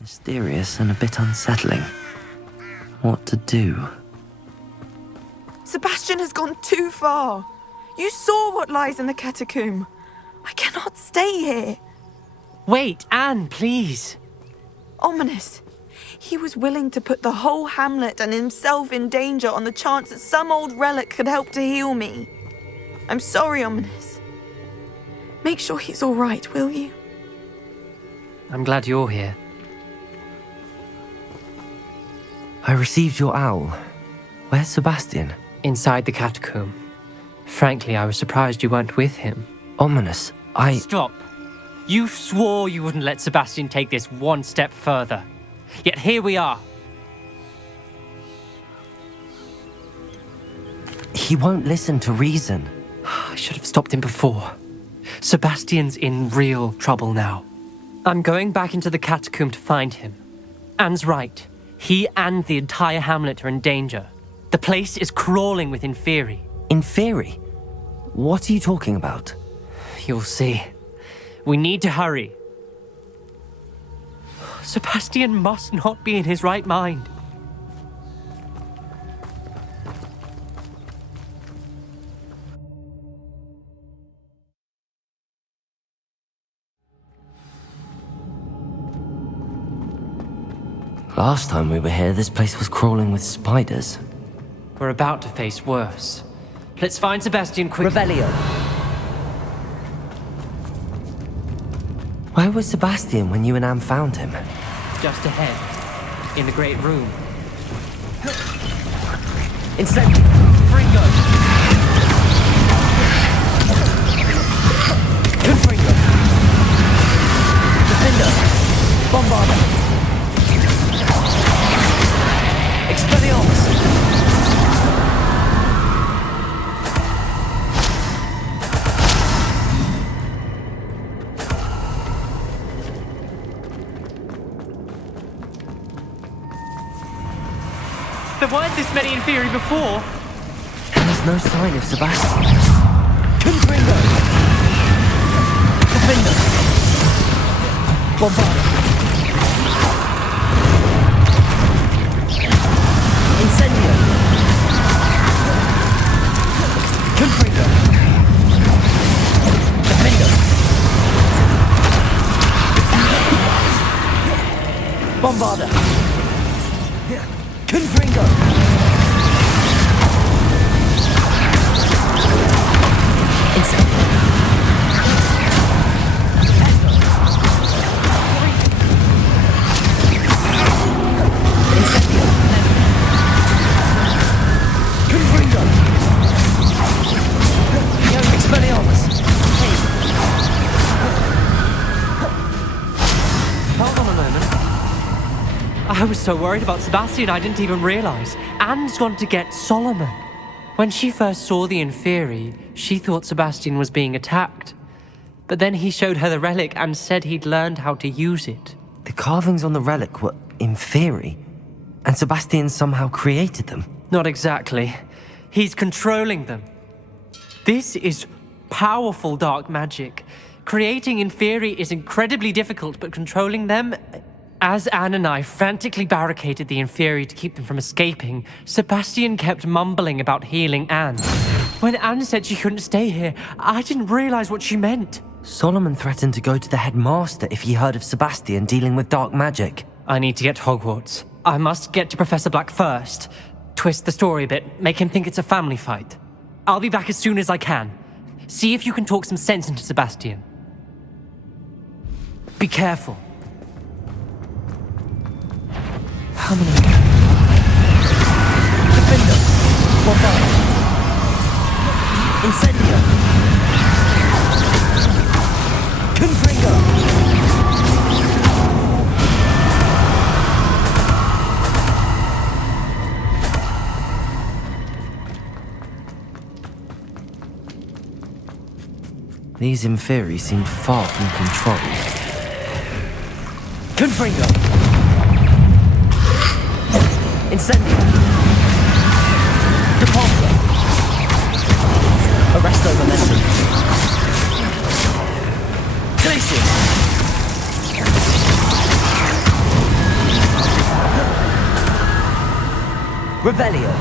Mysterious and a bit unsettling. What to do? Sebastian has gone too far. You saw what lies in the catacomb. I cannot stay here. Wait, Anne, please. Ominous. He was willing to put the whole hamlet and himself in danger on the chance that some old relic could help to heal me. I'm sorry, Ominous. Make sure he's all right, will you? I'm glad you're here. I received your owl. Where's Sebastian? Inside the catacomb. Frankly, I was surprised you weren't with him. Ominous, Stop. You swore you wouldn't let Sebastian take this one step further. Yet here we are. He won't listen to reason. I should have stopped him before. Sebastian's in real trouble now. I'm going back into the catacomb to find him. Anne's right. He and the entire hamlet are in danger. The place is crawling with Inferi. Inferi? What are you talking about? You'll see. We need to hurry. Sebastian must not be in his right mind. Last time we were here, this place was crawling with spiders. We're about to face worse. Let's find Sebastian quickly. Revelio. Where was Sebastian when you and Anne found him? Just ahead, in the great room. Incendio! Fringo! Confringo! Defender! Bombarder! Expelliarmus! There weren't this many Inferi before. And there's no sign of Sebastian. Confringo! Defender! Bombarder! Incendio! Confringo! Defender! Bombarder! Confringo! Incendio! Incendio! Confringo! Expelliarmus! Hold on a moment. I was so worried about Sebastian I didn't even realize. Anne's gone to get Solomon. When she first saw the Inferi, she thought Sebastian was being attacked. But then he showed her the relic and said he'd learned how to use it. The carvings on the relic were Inferi, and Sebastian somehow created them. Not exactly. He's controlling them. This is powerful dark magic. Creating Inferi is incredibly difficult, but controlling them... As Anne and I frantically barricaded the Inferi to keep them from escaping, Sebastian kept mumbling about healing Anne. When Anne said she couldn't stay here, I didn't realize what she meant. Solomon threatened to go to the headmaster if he heard of Sebastian dealing with dark magic. I need to get to Hogwarts. I must get to Professor Black first. Twist the story a bit, make him think it's a family fight. I'll be back as soon as I can. See if you can talk some sense into Sebastian. Be careful. How many? Defender! Bombarder! Incendio! Confringo! These Inferi seemed far from controlled. Confringo! Incendio! Depulso! Arresto Momentum! Glacius! Revelio!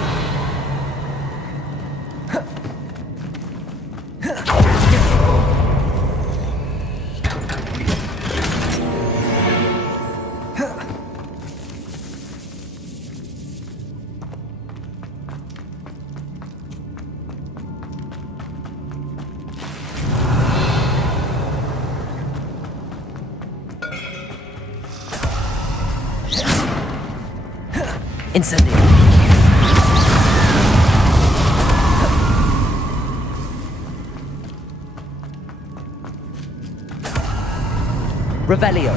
Incendio! Revelio!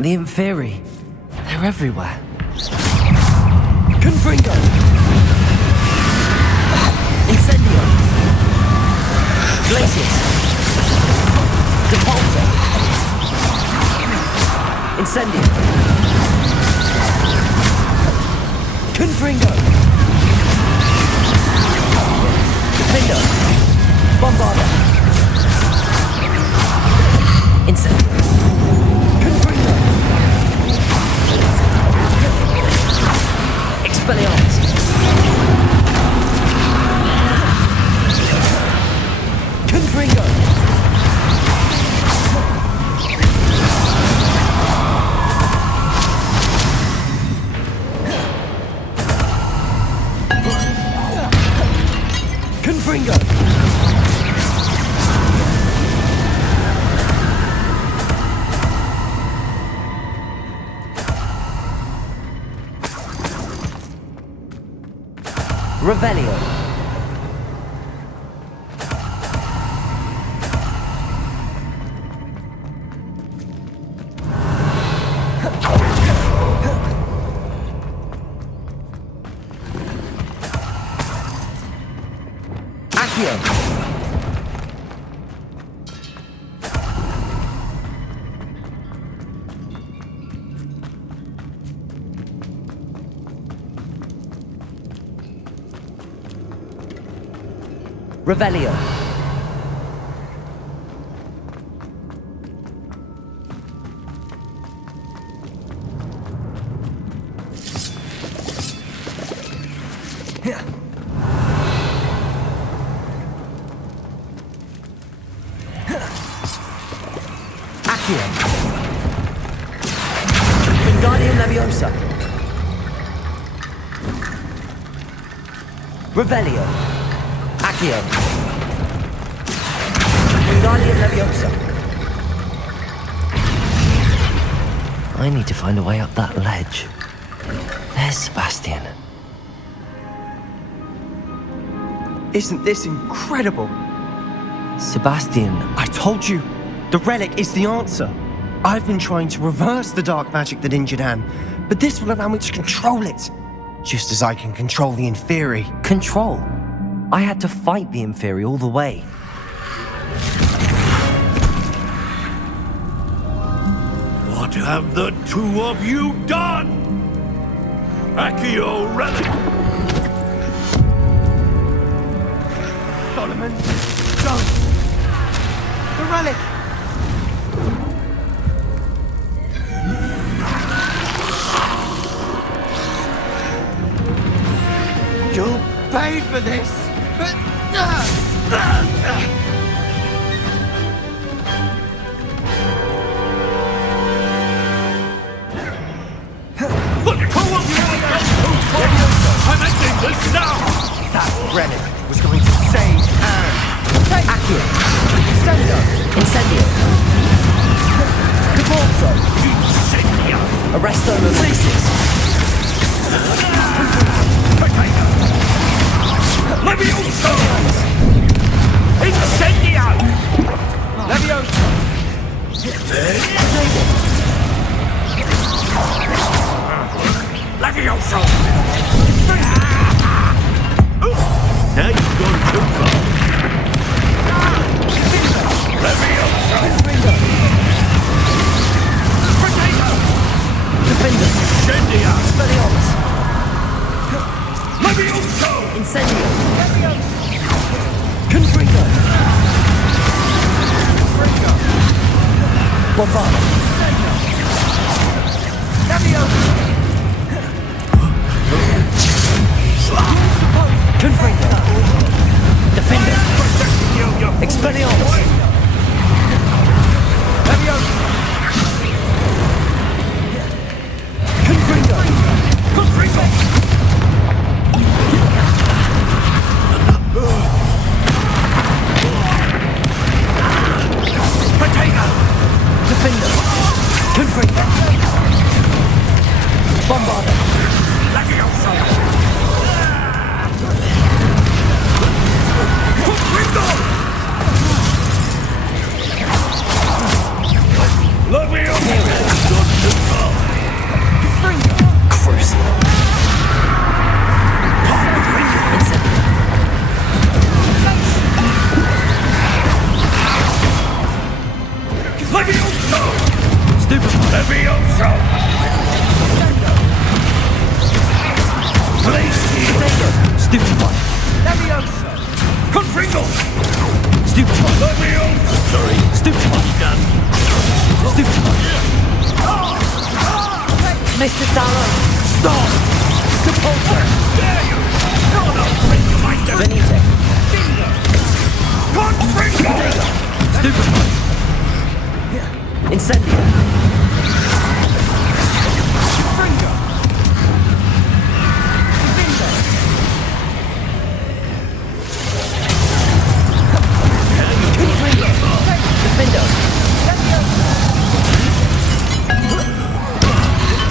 The Inferi. They're everywhere. Confringo! Incendio! Glacius! Depulso! Incendio! Confringo! Defendo! Bombarda! Incendio! Confringo! Expelliarmus! Confringo! Confringo! Revelio! Accio! Revelio! Accio! Wingardium Leviosa! Revelio! Accio! Wingardium Leviosa! I need to find a way up that ledge. There's Sebastian. Isn't this incredible? Sebastian, I told you, the relic is the answer. I've been trying to reverse the dark magic that injured Anne, but this will allow me to control it. Just as I can control the Inferi. control. I had to fight the Inferi all the way. What have the two of you done? Accio Relic! Solomon, don't! The relic! You'll pay for this! The two of you against two! I'm ending this now! That's relic was going to save Anne. Accio. Incendio. Caporzo. Arresto Lunasis. Levioso! Incendio! Levioso! Levioso! Now you've gone too far. Levioso! Potato! Defender. Incendio! Expelliarmus. Levioso! Incendio. Confringo. Bombarda. Confringo. Defender. Expelliarmus. Confringo. Confringo! Potato! Defender. Confringo. Bombarda. Levioso! Confringo! Levioso! Crucial. Incendio. Levioso! Stupefy. Levioso! Stupefy. Confringo! Stupefy. Levioso! Sorry. Stupefy. Done. Stupefy. Mr. Sallow. Stop. Sepulcher. Dare you! You're not free to my death! Venite. Confringo! Stupefy. Incendio. Defender.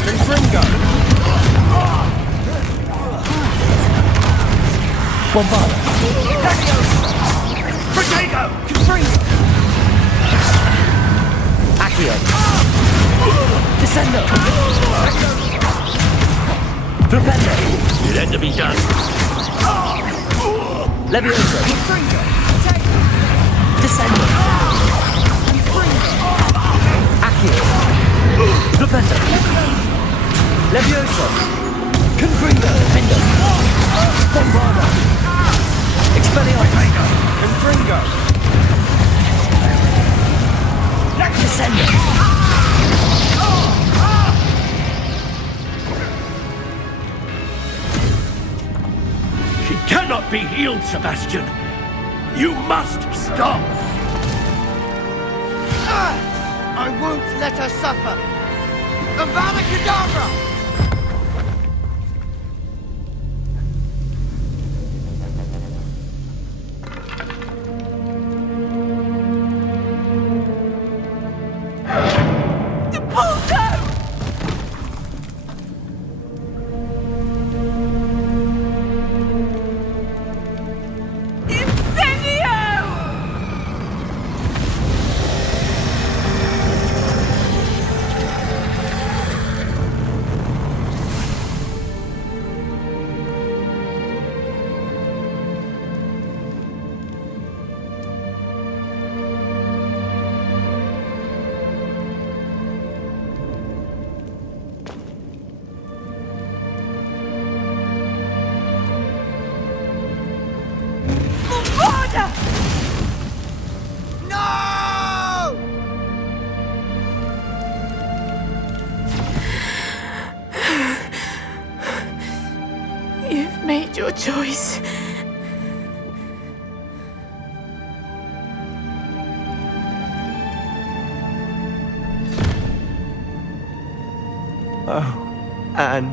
Confringo! Bombarda. Potato! Accio. Descendo. Flipendo. It had to be done. Levioso. Descendo. Accio. Flipendo. Levioso. Confringo. Defender. Bombarda. Expelliarmus. Confringo! Descendo. She cannot be healed, Sebastian. You must stop. I won't let her suffer! Avada Kedavra! You've made your choice. Oh, Anne.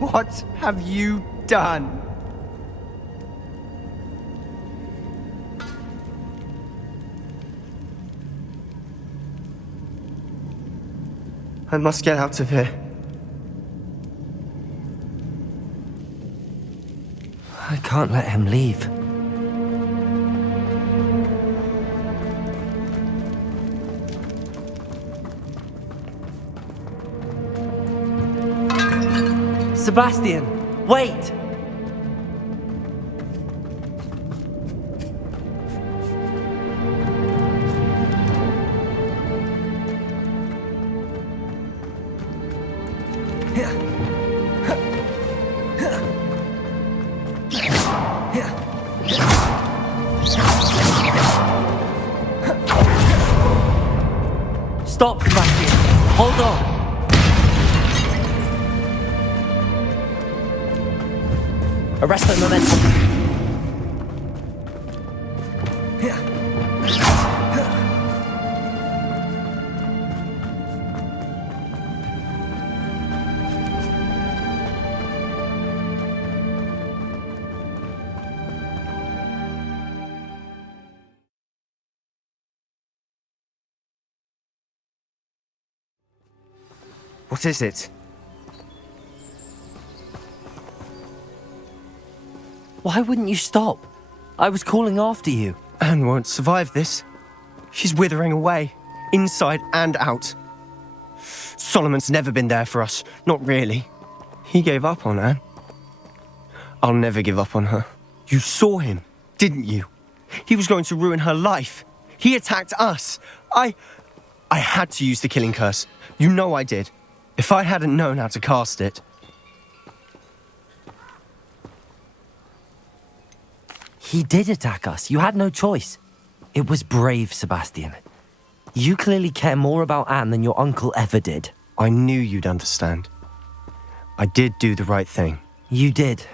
What have you done? I must get out of here. I can't let him leave. Sebastian, wait! Stop, Sebastian! Hold on! Arrest the momentum. What is it? Why wouldn't you stop? I was calling after you. Anne won't survive this. She's withering away, inside and out. Solomon's never been there for us, not really. He gave up on Anne. I'll never give up on her. You saw him, didn't you? He was going to ruin her life. He attacked us. I had to use the killing curse. You know I did. If I hadn't known how to cast it... He did attack us. You had no choice. It was brave, Sebastian. You clearly care more about Anne than your uncle ever did. I knew you'd understand. I did do the right thing. You did.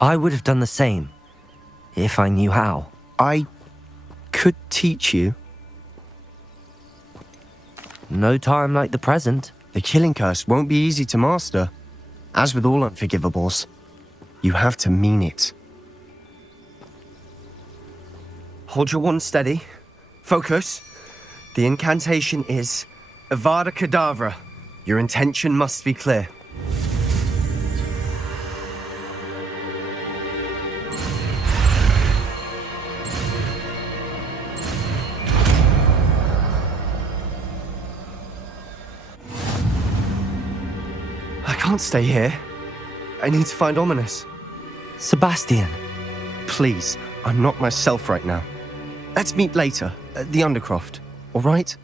I would have done the same, if I knew how. I could teach you. No time like the present. The killing curse won't be easy to master. As with all unforgivables, you have to mean it. Hold your wand steady. Focus. The incantation is Avada Kedavra. Your intention must be clear. I can't stay here. I need to find Ominous. Sebastian. Please, I'm not myself right now. Let's meet later at the Undercroft, all right?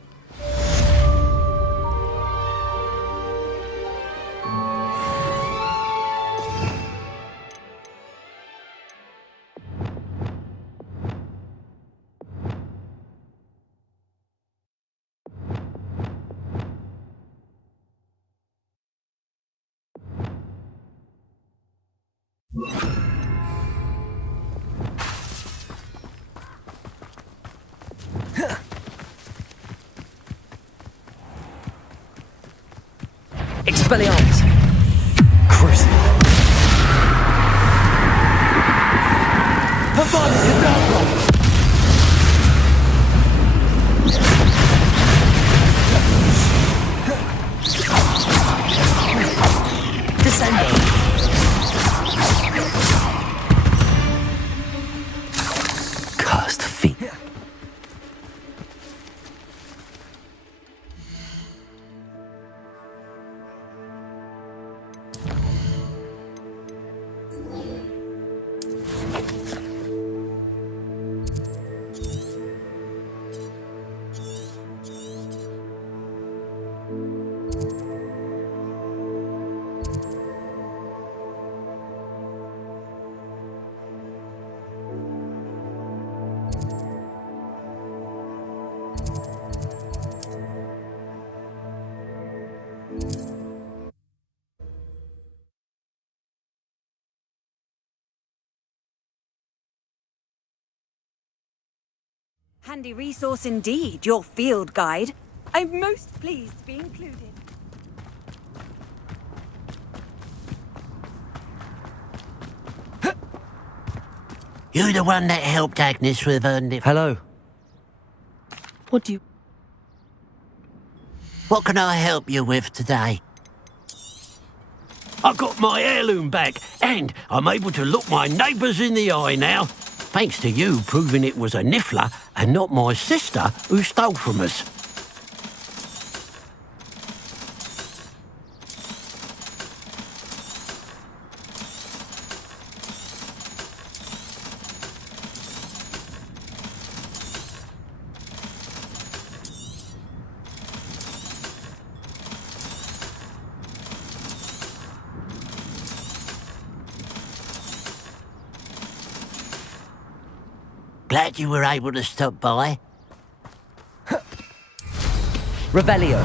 Expelliarmus. Crucible. Avada Kedavra. Descending. Cursed feet. Handy resource indeed, your field guide. I'm most pleased to be included. You the one that helped Agnes with her... Hello. What do you... What can I help you with today? I got my heirloom back, and I'm able to look my neighbours in the eye now, thanks to you proving it was a niffler and not my sister who stole from us. Glad you were able to stop by. Revelio.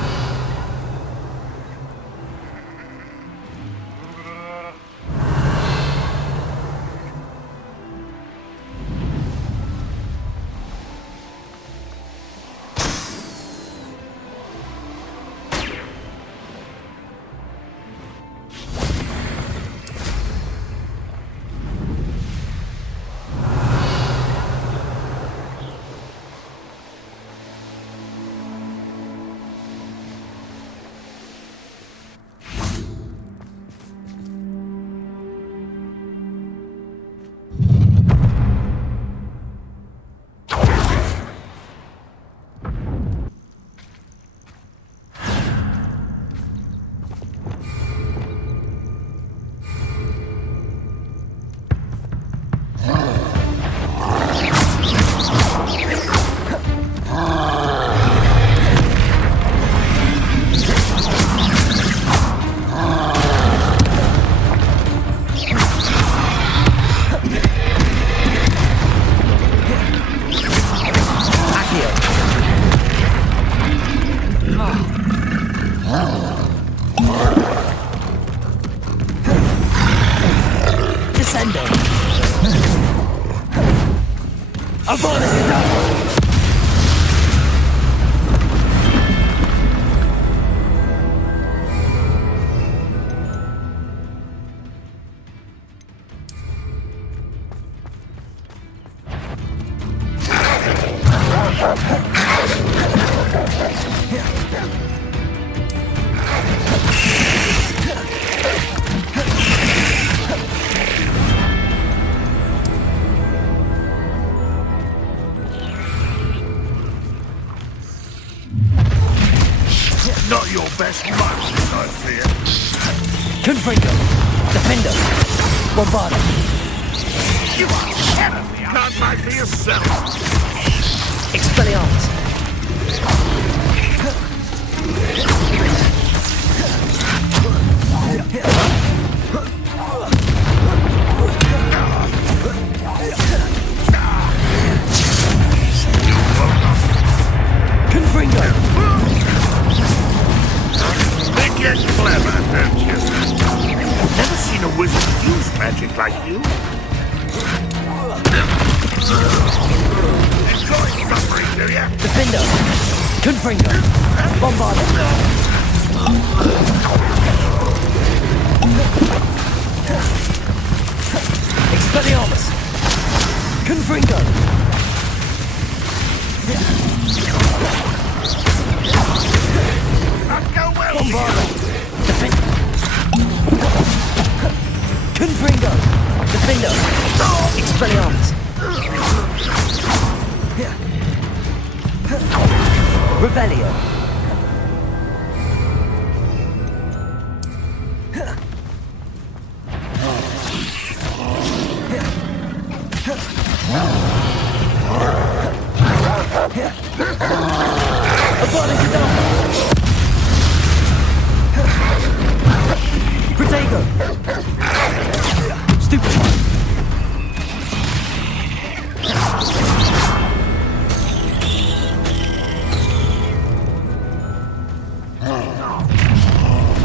Not your best match, I fear. Confringo. Defender. Bombarda. You are terribly can't fight for yourself. Expelliarmus. Confringo. Think you're clever, don't you? Never seen a wizard use magic like you. Enjoy suffering, do ya? Defender. Confringo. Bombarda. Expelliarmus. Confringo. Not go well. Bombarda. Defender. Confringo. Defender. Expelliarmus. Revelio. Protego. Stupefy.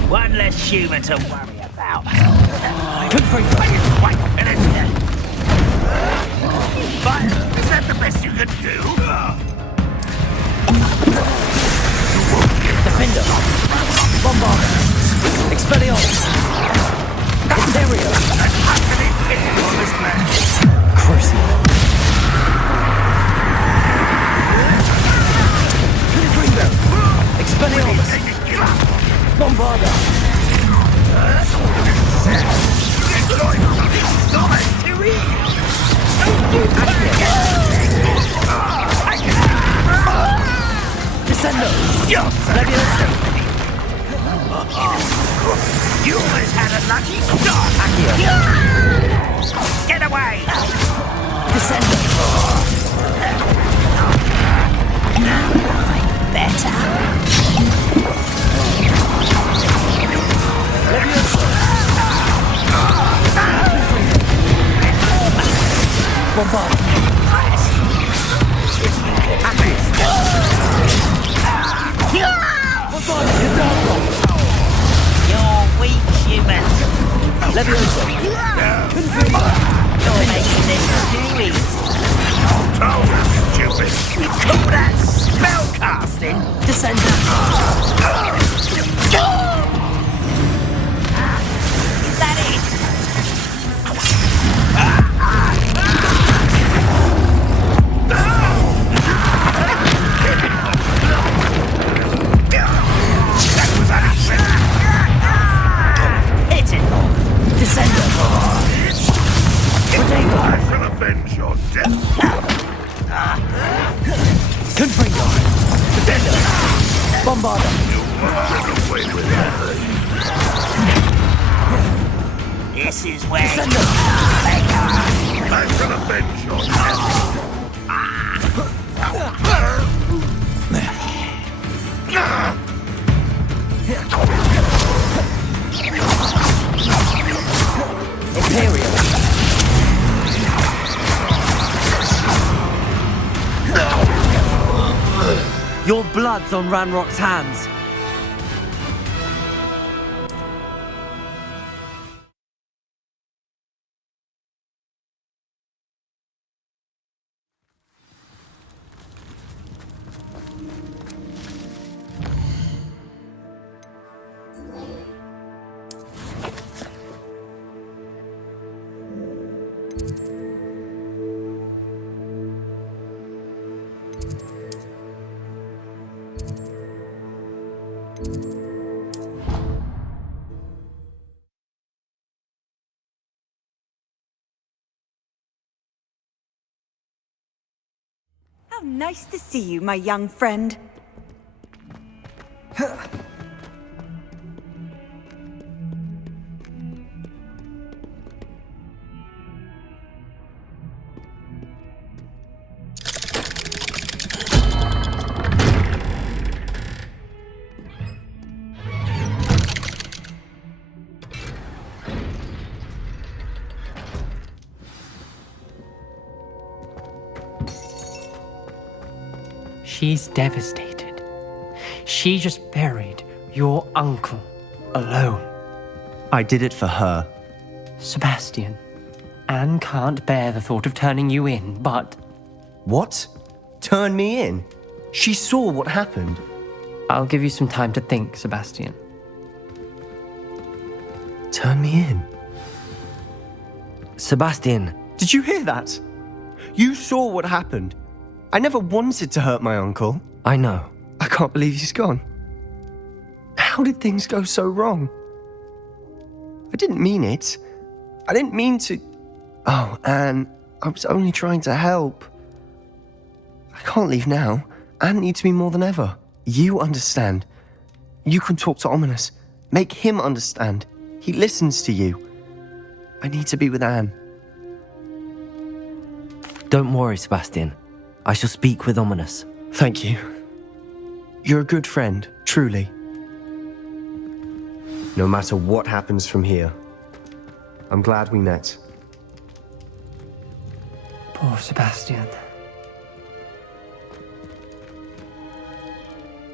One less human to worry about. Confringo. Quite finished yet. But is that the best you could do? Defender. Bombarda. Expelliarmus. Interior. Crucial. Confringo. Expelliarmus. You're so You always had a lucky start. Get away! You're weak, humans. Leviosa. You're making this too easy. Oh, stupid. You call that spellcasting? Descender. Is that it? Hit it, Descender. I shall avenge your death. Confringo. Defender. Bombarder. You won't get away with that. This is where Descender. I shall avenge your death. Imperial. Your blood's on Ranrock's hands. How nice to see you, my young friend. She's devastated. She just buried your uncle alone. I did it for her. Sebastian, Anne can't bear the thought of turning you in, but What? Turn me in? She saw what happened. I'll give you some time to think, Sebastian. Turn me in? Sebastian, Did you hear that? You saw what happened. I never wanted to hurt my uncle. I know. I can't believe he's gone. How did things go so wrong? I didn't mean it. I didn't mean to... Oh, Anne, I was only trying to help. I can't leave now. Anne needs me more than ever. You understand. You can talk to Ominous. Make him understand. He listens to you. I need to be with Anne. Don't worry, Sebastian. I shall speak with Ominous. Thank you. You're a good friend, truly. No matter what happens from here, I'm glad we met. Poor Sebastian.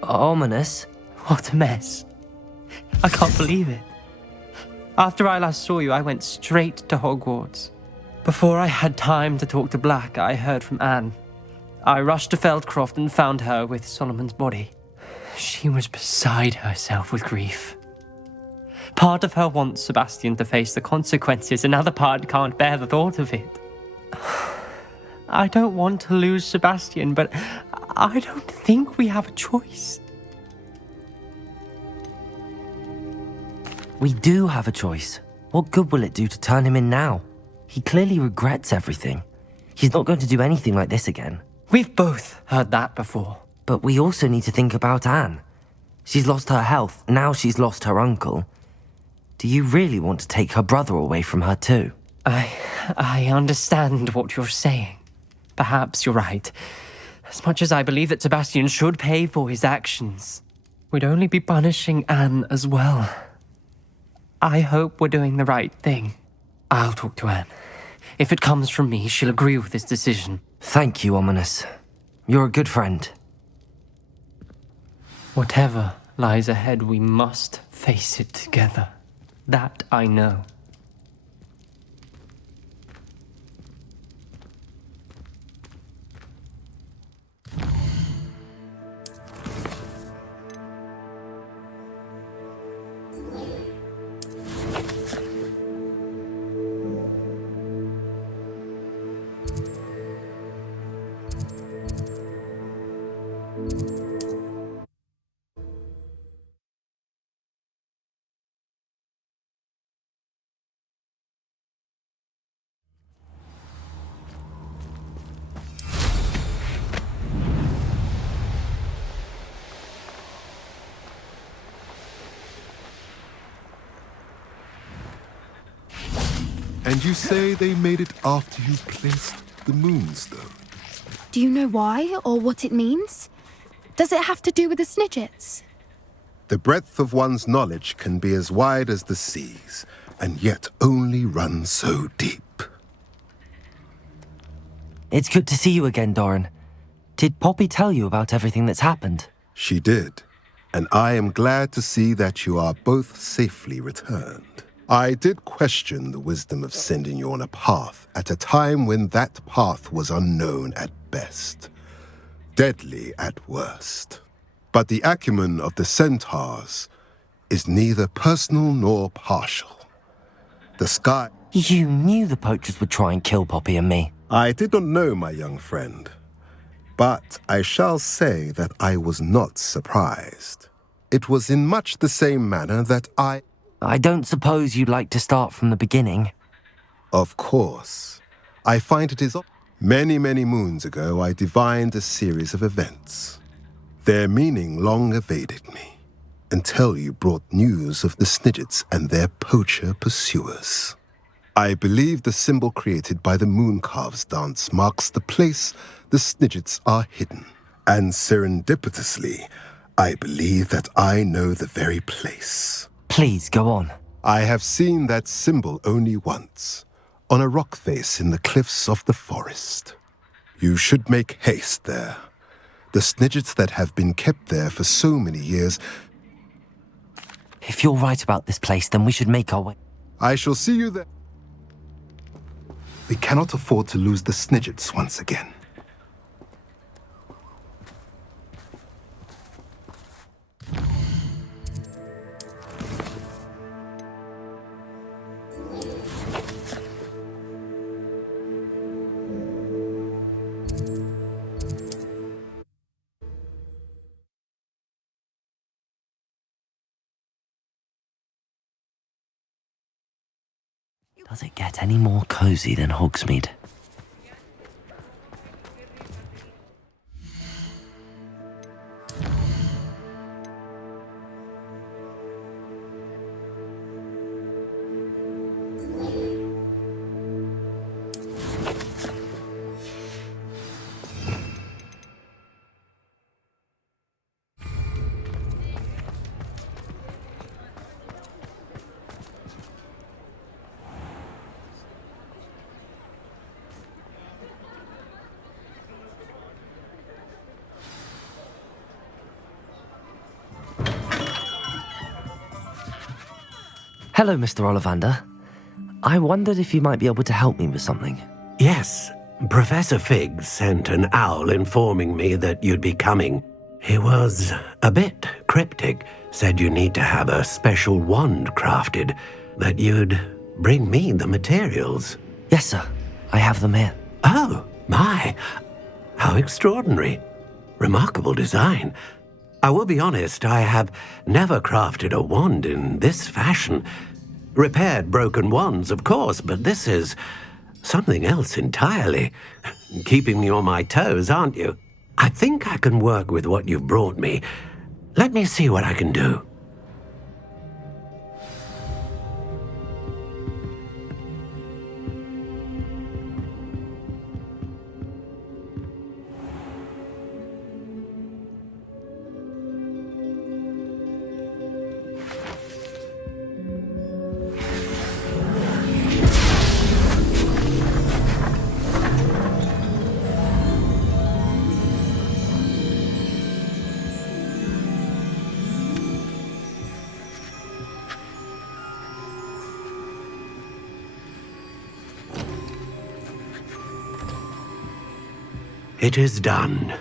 Ominous? What a mess. I can't believe it. After I last saw you, I went straight to Hogwarts. Before I had time to talk to Black, I heard from Anne. I rushed to Feldcroft and found her with Solomon's body. She was beside herself with grief. Part of her wants Sebastian to face the consequences, another part can't bear the thought of it. I don't want to lose Sebastian, but I don't think we have a choice. We do have a choice. What good will it do to turn him in now? He clearly regrets everything. He's not going to do anything like this again. We've both heard that before. But we also need to think about Anne. She's lost her health, now she's lost her uncle. Do you really want to take her brother away from her too? I understand what you're saying. Perhaps you're right. As much as I believe that Sebastian should pay for his actions, we'd only be punishing Anne as well. I hope we're doing the right thing. I'll talk to Anne. If it comes from me, she'll agree with this decision. Thank you, Ominous. You're a good friend. Whatever lies ahead, we must face it together. That I know. And you say they made it after you placed the moonstone? Do you know why or what it means? Does it have to do with the Snidgets? The breadth of one's knowledge can be as wide as the seas, and yet only run so deep. It's good to see you again, Doran. Did Poppy tell you about everything that's happened? She did, and I am glad to see that you are both safely returned. I did question the wisdom of sending you on a path at a time when that path was unknown at best, deadly at worst. But the acumen of the centaurs is neither personal nor partial. The sky... You knew the poachers would try and kill Poppy and me. I did not know, my young friend, but I shall say that I was not surprised. It was in much the same manner that I don't suppose you'd like to start from the beginning? Of course. I find it is... Many, many moons ago, I divined a series of events. Their meaning long evaded me, until you brought news of the Snidgets and their poacher pursuers. I believe the symbol created by the Mooncalves dance marks the place the Snidgets are hidden. And serendipitously, I believe that I know the very place. Please, go on. I have seen that symbol only once, on a rock face in the cliffs of the forest. You should make haste there. The Snidgets that have been kept there for so many years... If you're right about this place, then we should make our way. I shall see you there. We cannot afford to lose the Snidgets once again. Does it get any more cozy than Hogsmeade? Hello, Mr. Ollivander. I wondered if you might be able to help me with something. Yes, Professor Fig sent an owl informing me that you'd be coming. He was a bit cryptic, said you need to have a special wand crafted, that you'd bring me the materials. Yes, sir. I have them here. Oh, my. How extraordinary. Remarkable design. I will be honest, I have never crafted a wand in this fashion. Repaired broken wands, of course, but this is something else entirely. Keeping me on my toes, aren't you? I think I can work with what you've brought me. Let me see what I can do. It is done.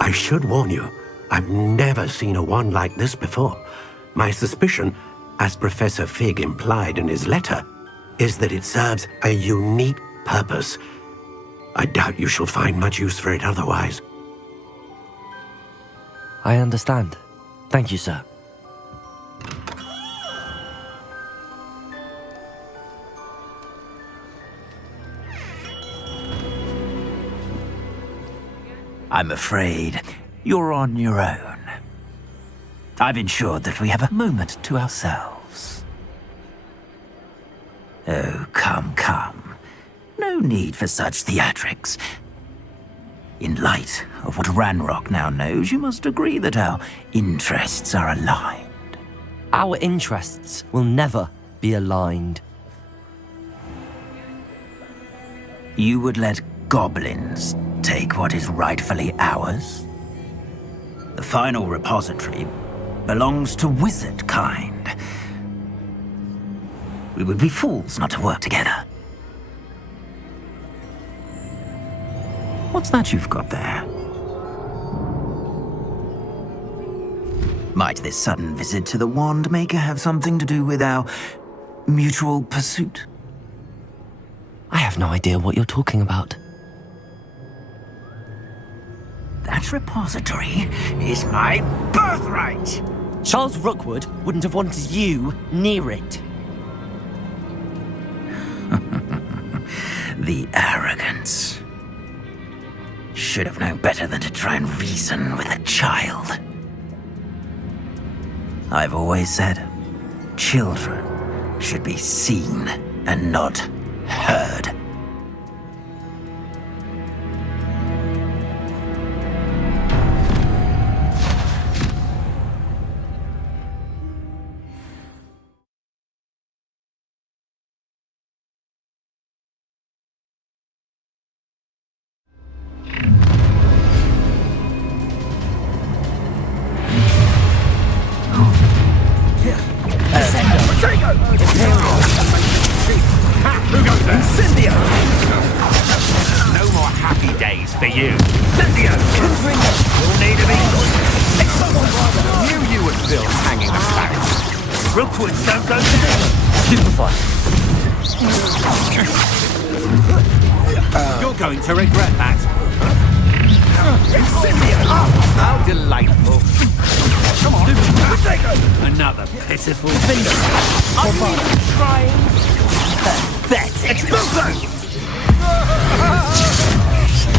I should warn you, I've never seen a wand like this before. My suspicion, as Professor Fig implied in his letter, is that it serves a unique purpose. I doubt you shall find much use for it otherwise. I understand. Thank you, sir. I'm afraid you're on your own. I've ensured that we have a moment to ourselves. Oh, come, come. No need for such theatrics. In light of what Ranrock now knows, you must agree that our interests are aligned. Our interests will never be aligned. You would let goblins take what is rightfully ours? The final repository belongs to wizard kind. We would be fools not to work together. What's that you've got there? Might this sudden visit to the Wand Maker have something to do with our mutual pursuit? I have no idea what you're talking about. That repository is my birthright! Charles Rookwood wouldn't have wanted you near it. The arrogance. Should have known better than to try and reason with a child. I've always said, children should be seen and not heard. You're going to regret that. How delightful. Come on. Another pitiful finger. I'm trying. Pathetic. Expulso!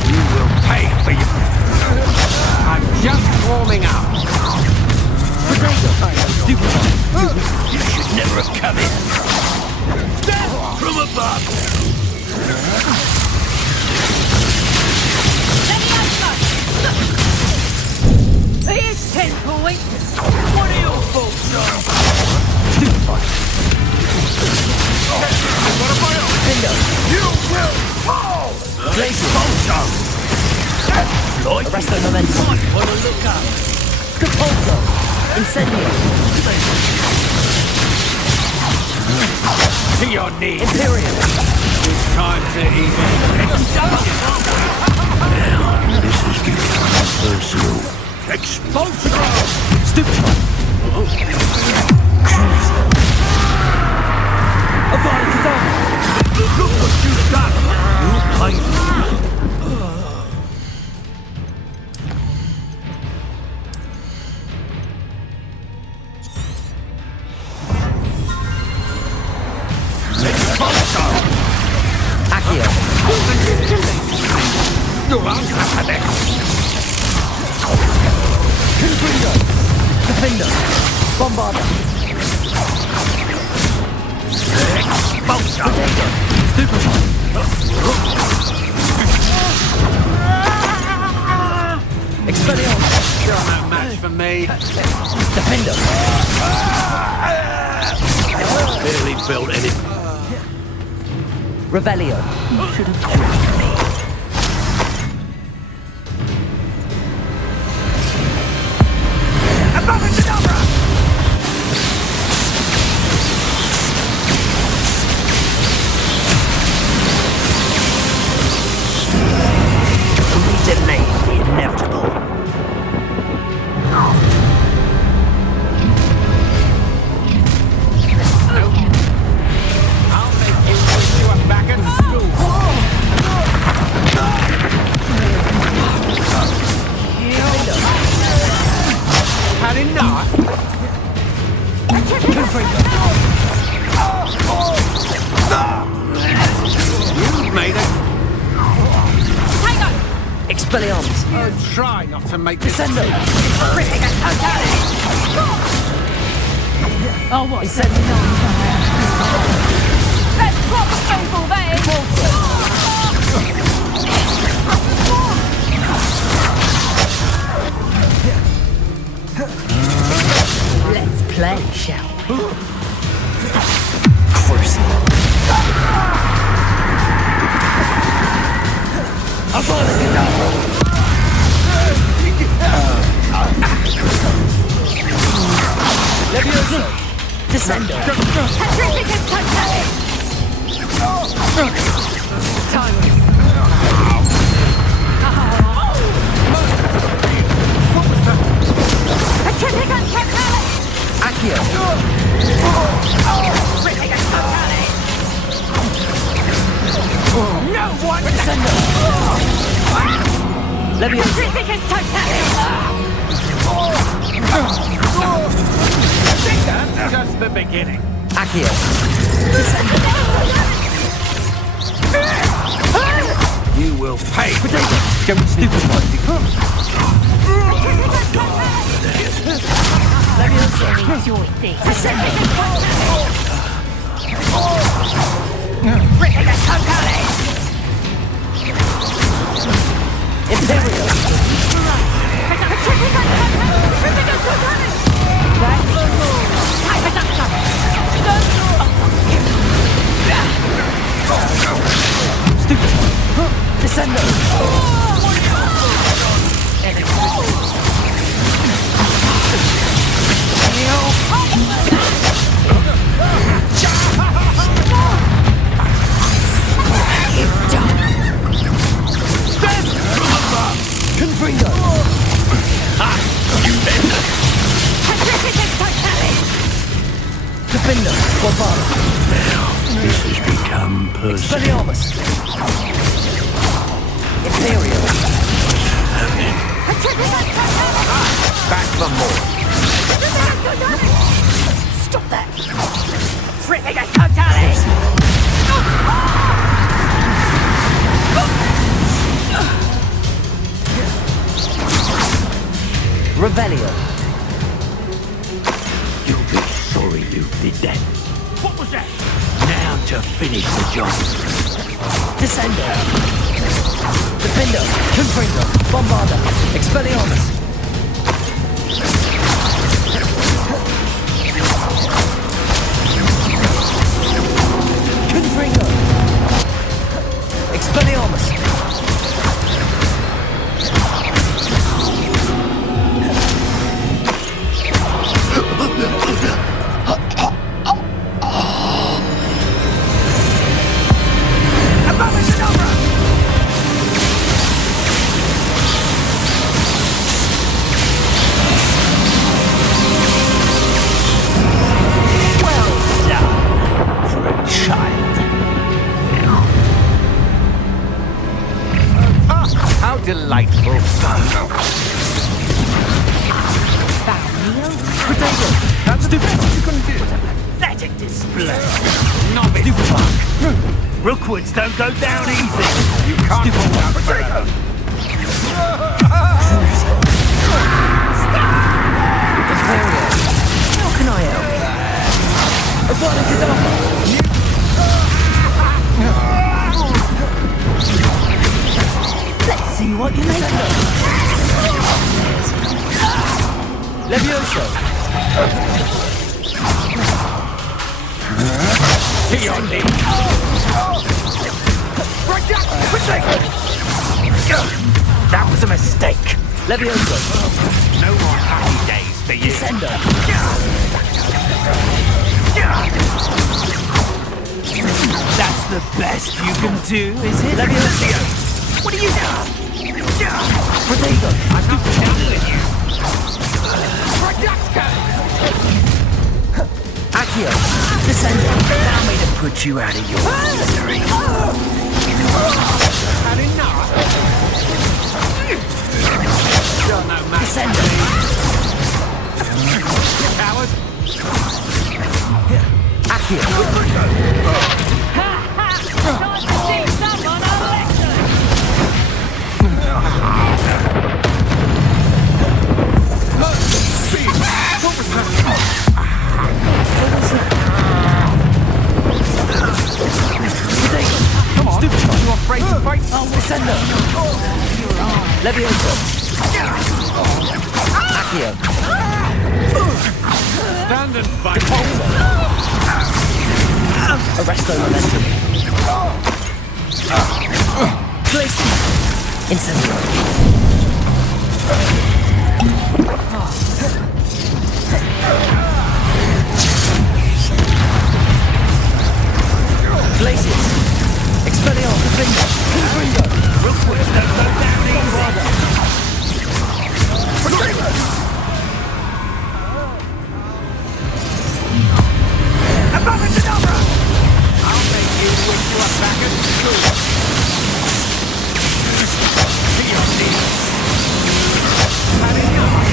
You will pay for you. I'm just warming up. You should never have come in. Death from above! Here's 10 points! What are your faults, John? You will fall! Expulso! Arresto momentum. Want to look up? Compulso. Incendio. To your knees! Imperium. It's time to eat it. This is getting personal. Expulso! Stupefy. Abracadabra. Look what you've done! You You'll answer for this. Confringo! Defender! Bombarder! Expulsion! Stupefy! Expelliarmus! You're no match for me. Defender! Barely built any. Revelio! You should have quit me. We delayed the inevitable. I'll make you wish you were back at school. Had enough? You've made it. Expelliarmus! Oh, try not to make this. Descendo! Oh, what? Incendio! Let's pop people there! Let's play, shall we? Crucible! Levioso! Descendo! Accio! No one. Descendo! Levioso! That's just the beginning. Accio! Descendo! You will pay. Don't stupefy me! Levioso! Descendo! Imperio! Stupid! Descendo! Confringo! Defender! Bombarder! This has become personal. Expelliarmus! Imperial! Back for more. Stop that! Revelio! You'll be sorry you did that. What was that? Now to finish the job. Descendo! Defender! Confringo! Bombarder! Expelliarmus! Confringo! Expelliarmus! How delightful. That's the best you can do. Pathetic display. Novice. Stupid! Rookwoods don't go down easy. You can't hold out forever. what you make of. Levioso. To your knees. Right down! That was a mistake. Levioso. No more happy days for you. Descendo. That's the best you can do, is it? Levioso. What are you doing? Protego. I'm not done with you. Accio. Descendo. Allow me to put you out of your misery. Had enough? You're no match. Descendo. Coward. Accio. Come on. Stupid. Are you afraid to fight? Descendo. Levioso. Accio. Stand and fight. Arresto momentum. Glacier. Incendio. Glaciers. Expelliarmus. Defender. Confringo. Real quick. Don't go down easy. Avalanche Software! I'll make you wish you were back at school. To your knees. Had enough?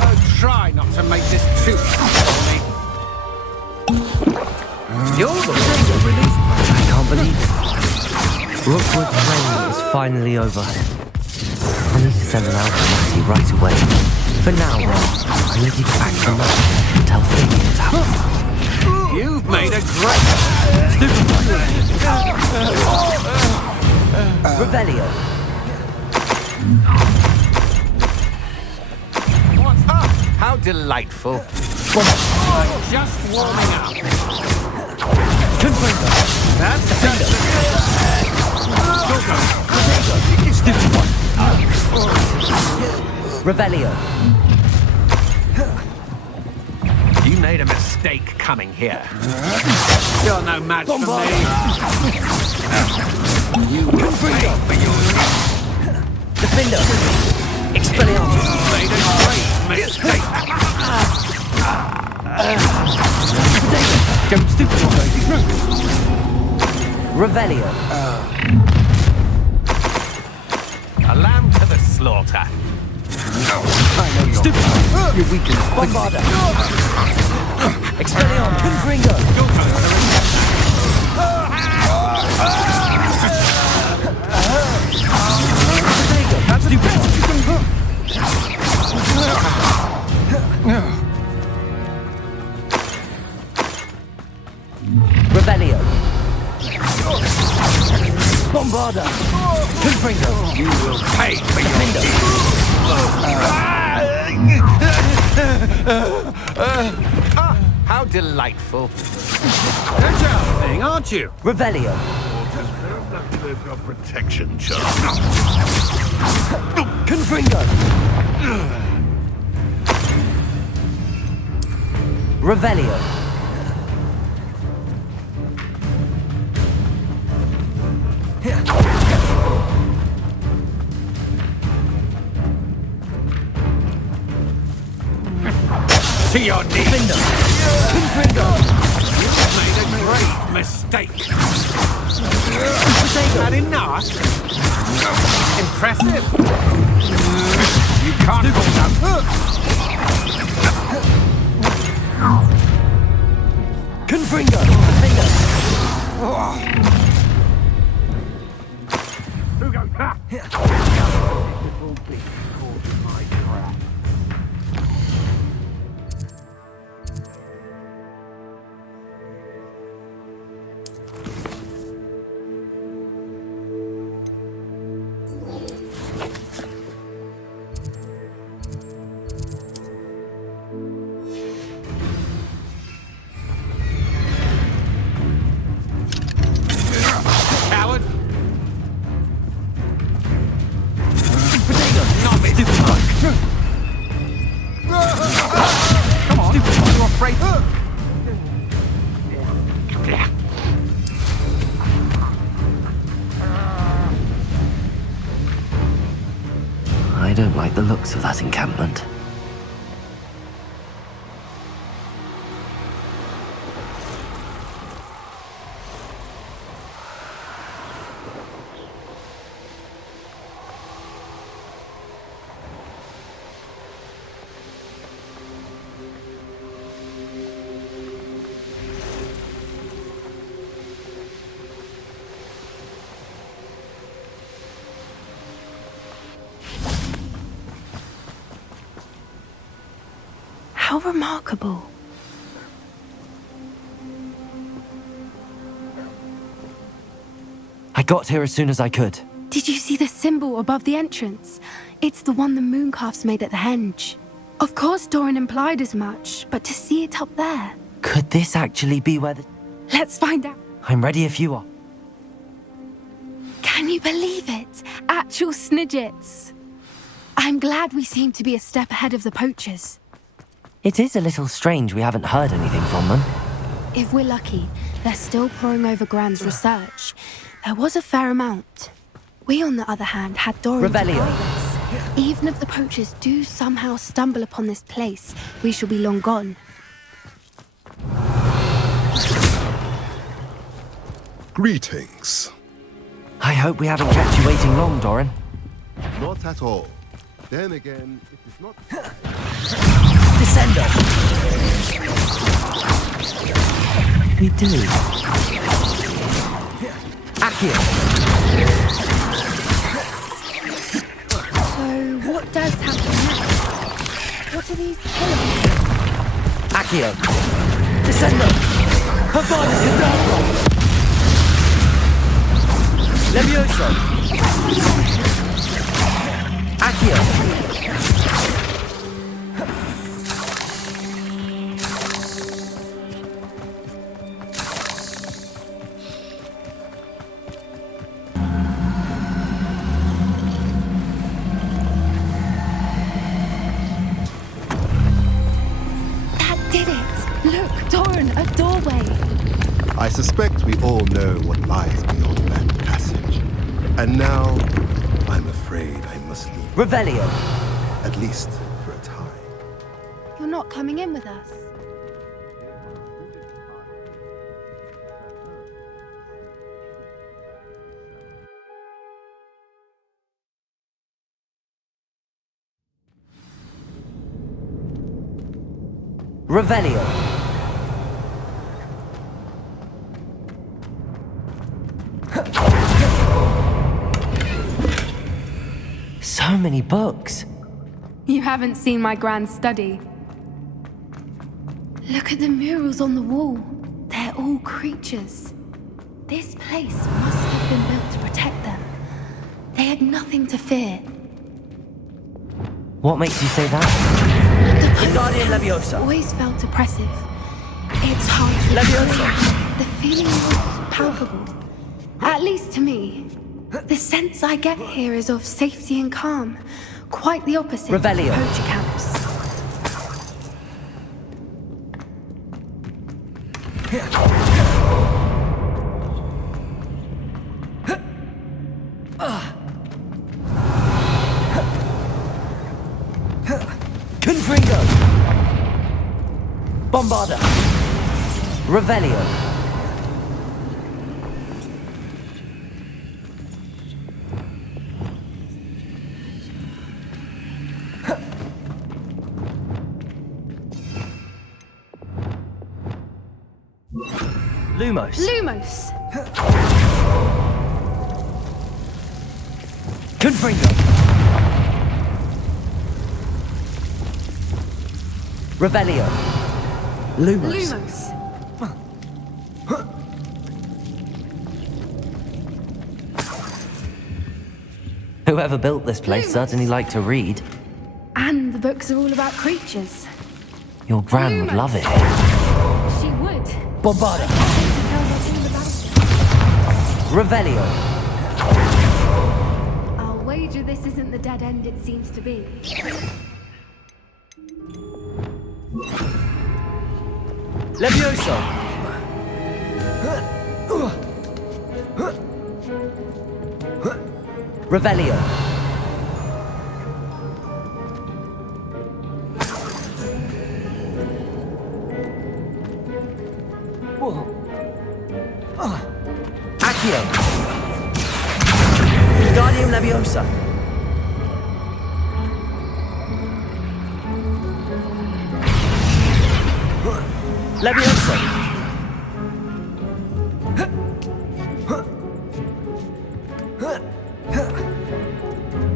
Oh, try not to make this too tough for me. You're the one who released. I can't believe it. Rookwood's reign is finally over. I need to send an Alchemy right away. For now, though, I need to get back to the map and tell Fig what's happening. You've made a great... Revelio. What's up? How delightful. I'm just warming up. Confringo. That's Stupid one. Revelio. You made a mistake coming here. You're no match for me. You will pay for your Defender. Expelliarmus. made a great mistake. Don't stupid one. Revelio. A lamb to the slaughter. I know you're stupid. You're weakened. Bombarda. Expelliarmus. Confringo. That's stupid. Revelio. Bombarda. Confringo. You will pay for your how delightful. You're jumping, aren't you? Revelio. There's no protection charge. Confringo. Revelio. To your knees. Confringo. You've made a great mistake. Had enough? Impressive. You can't hold up. Confringo. Who goes back? Little beast caught in my trap. afraid. I don't like the looks of that encampment. How remarkable. I got here as soon as I could. Did you see the symbol above the entrance? It's the one the mooncalfs made at the henge. Of course Doran implied as much, but to see it up there... Could this actually be where the... Let's find out. I'm ready if you are. Can you believe it? Actual snidgets. I'm glad we seem to be a step ahead of the poachers. It is a little strange we haven't heard anything from them. If we're lucky, they're still poring over Gran's research. There was a fair amount. We, on the other hand, had Doran to guide us. Even if the poachers do somehow stumble upon this place, we shall be long gone. Greetings. I hope we haven't kept you waiting long, Doran. Not at all. Then again, it is not... Descender! We do. Accio! So, what does happen next? What are these pillars? Accio! Descender! Havana Kedavra! Levioso! Accio! I suspect we all know what lies beyond that passage. And now, I'm afraid I must leave. Revelio! At least for a time. You're not coming in with us? Revelio! So many books. You haven't seen my grand study. Look at the murals on the wall. They're all creatures. This place must have been built to protect them. They had nothing to fear. What makes you say that? The Guardian Leviosa. always felt oppressive. It's hard to explain. The feeling was palpable. At least to me. The sense I get here is of safety and calm. Quite the opposite Revelio. of poacher camps. Confringo! Bombarda! Revelio! Lumos! Lumos! Confringo! Revelio! Lumos! Lumos! Whoever built this place certainly liked to read. And the books are all about creatures. Your gran would love it. She would. Bombarda! Revelio! I'll wager this isn't the dead end it seems to be. Levioso! Revelio. Accio. Guardium Leviosa! Leviosa!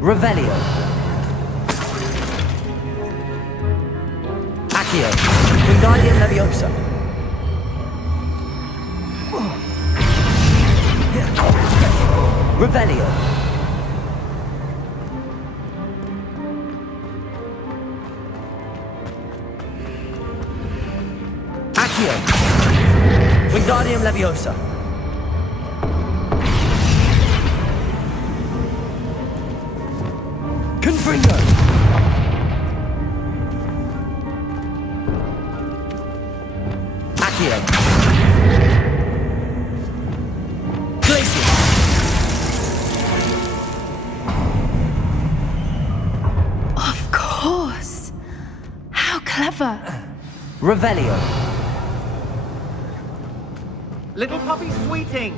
Revelio. Accio. Guardium Leviosa! Revelio. Accio. Wingardium Leviosa! Confringo! Accio. Glacier! Of course. How clever. Revelio. Little puppy sweeting!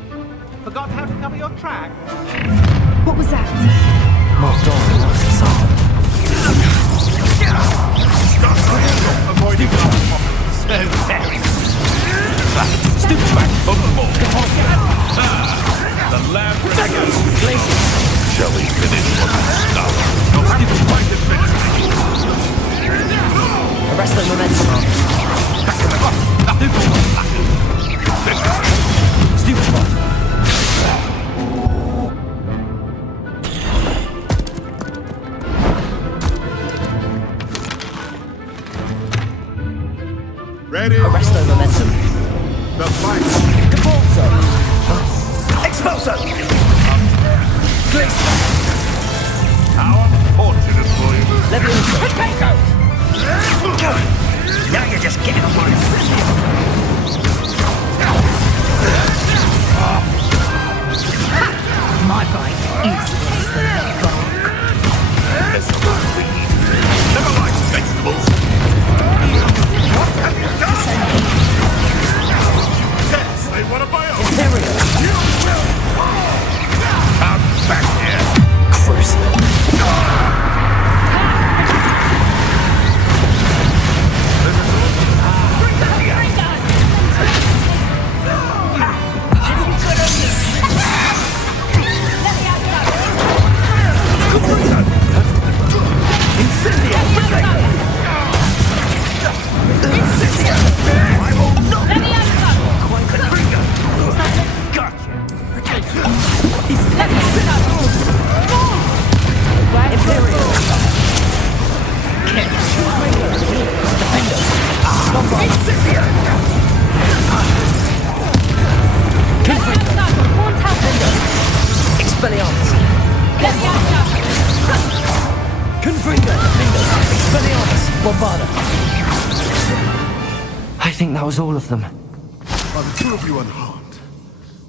Forgot how to cover your track? What was that? Not Doran, that's the song. Avoiding so very. Stupid back from the ball. The lab dragon. Shall we finish what we started? No, stupid quite adventure. Arrest the momentum. Stupid one. Ready? Arresto momentum. The fight. Expulso! Expulso! Glacier! How unfortunate for you. Leviosa! Potato! Now you're just getting away. My bite is the bark. There's no weed. Never mind vegetables. What have you done? Yes, they want to buy off. Come back here. Crucible. I think that was all of them. Are the two of you unharmed?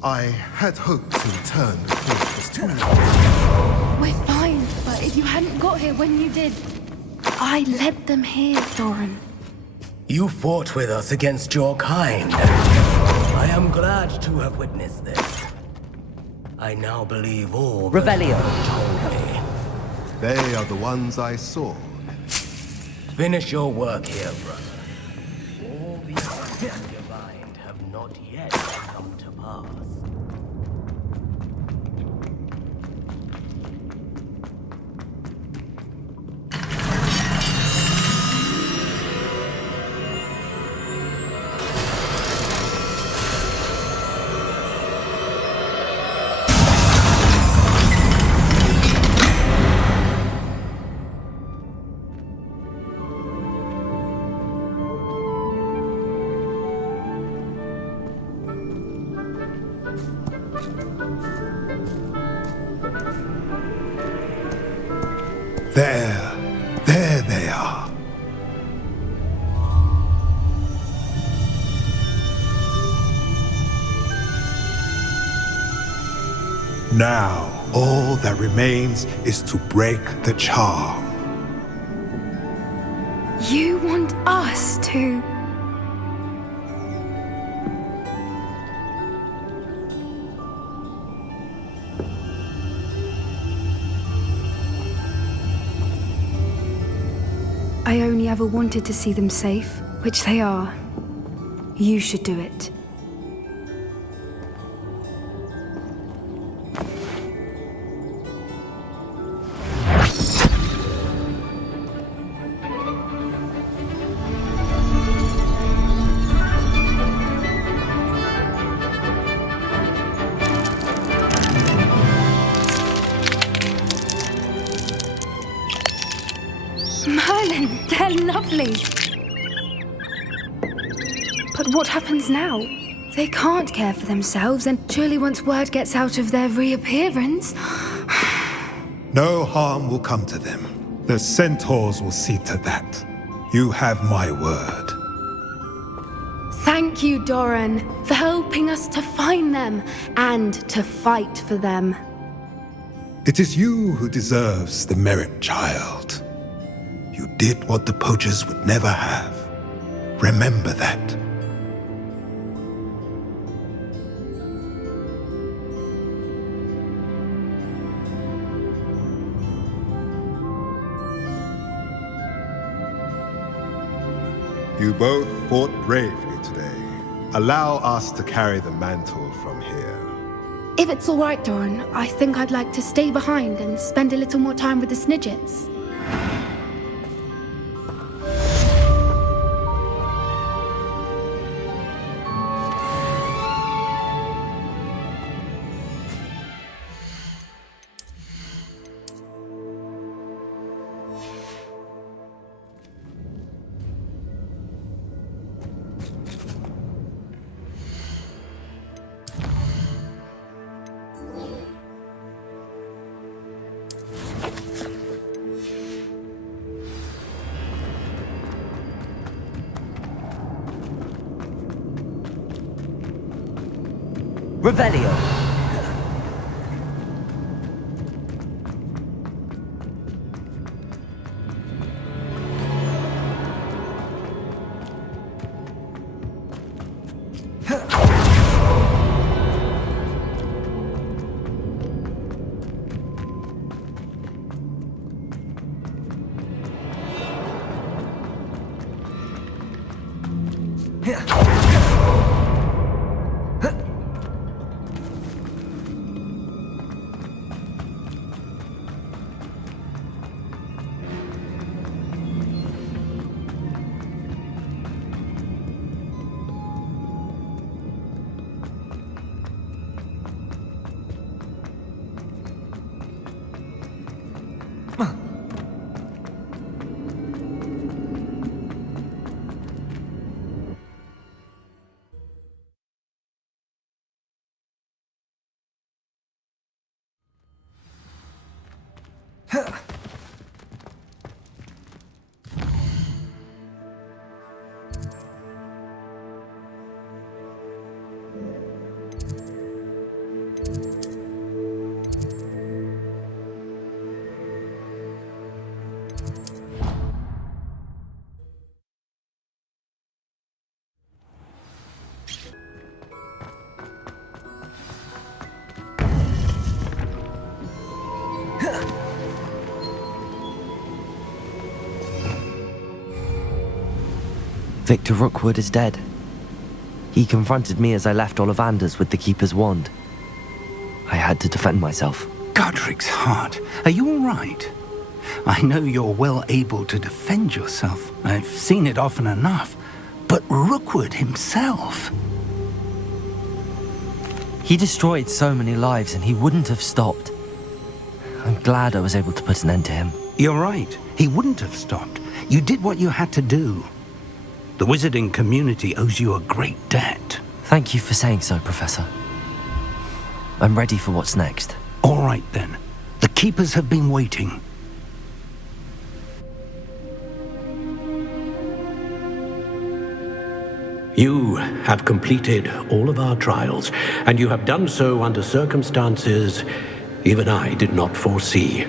I had hoped to return before it was too late. We're fine, but if you hadn't got here when you did, I led them here, Doran. You fought with us against your kind. I am glad to have witnessed this. I now believe all that Revelio. told me. They are the ones I saw. Finish your work here, brother. All the events you divined have not yet come to pass. Now, all that remains is to break the charm. You want us to... I only ever wanted to see them safe, which they are. You should do it. Merlin, they're lovely. But what happens now? They can't care for themselves, and surely once word gets out of their reappearance... No harm will come to them. The centaurs will see to that. You have my word. Thank you, Doran, for helping us to find them and to fight for them. It is you who deserves the merit, child. You did what the poachers would never have. Remember that. You both fought bravely today. Allow us to carry the mantle from here. If it's all right, Doran, I think I'd like to stay behind and spend a little more time with the Snidgets. Revelio. Victor Rookwood is dead. He confronted me as I left Ollivander's with the Keeper's wand. I had to defend myself. Godric's heart, are you all right? I know you're well able to defend yourself. I've seen it often enough. But Rookwood himself... He destroyed so many lives and he wouldn't have stopped. I'm glad I was able to put an end to him. You're right. He wouldn't have stopped. You did what you had to do. The wizarding community owes you a great debt. Thank you for saying so, Professor. I'm ready for what's next. All right, then. The Keepers have been waiting. You have completed all of our trials, and you have done so under circumstances even I did not foresee.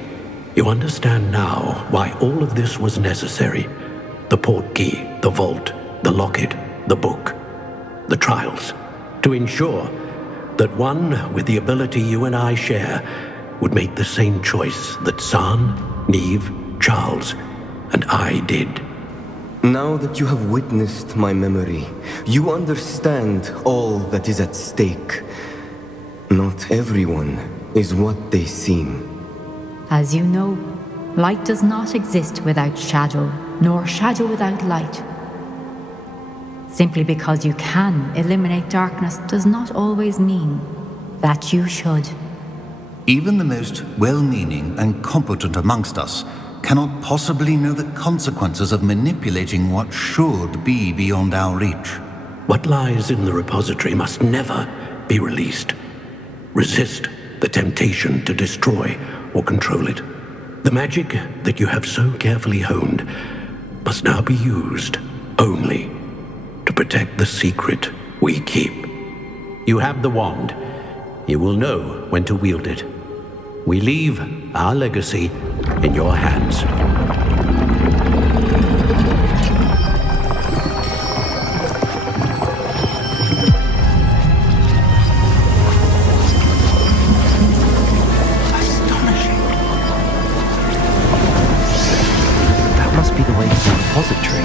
You understand now why all of this was necessary. The portkey, the vault, the locket, the book, the trials. To ensure that one with the ability you and I share would make the same choice that San, Neve, Charles, and I did. Now that you have witnessed my memory, you understand all that is at stake. Not everyone is what they seem. As you know, light does not exist without shadow, nor shadow without light. Simply because you can eliminate darkness does not always mean that you should. Even the most well-meaning and competent amongst us cannot possibly know the consequences of manipulating what should be beyond our reach. What lies in the repository must never be released. Resist the temptation to destroy or control it. The magic that you have so carefully honed must now be used only to protect the secret we keep. You have the wand. You will know when to wield it. We leave our legacy in your hands. Astonishing. That must be the way to the repository.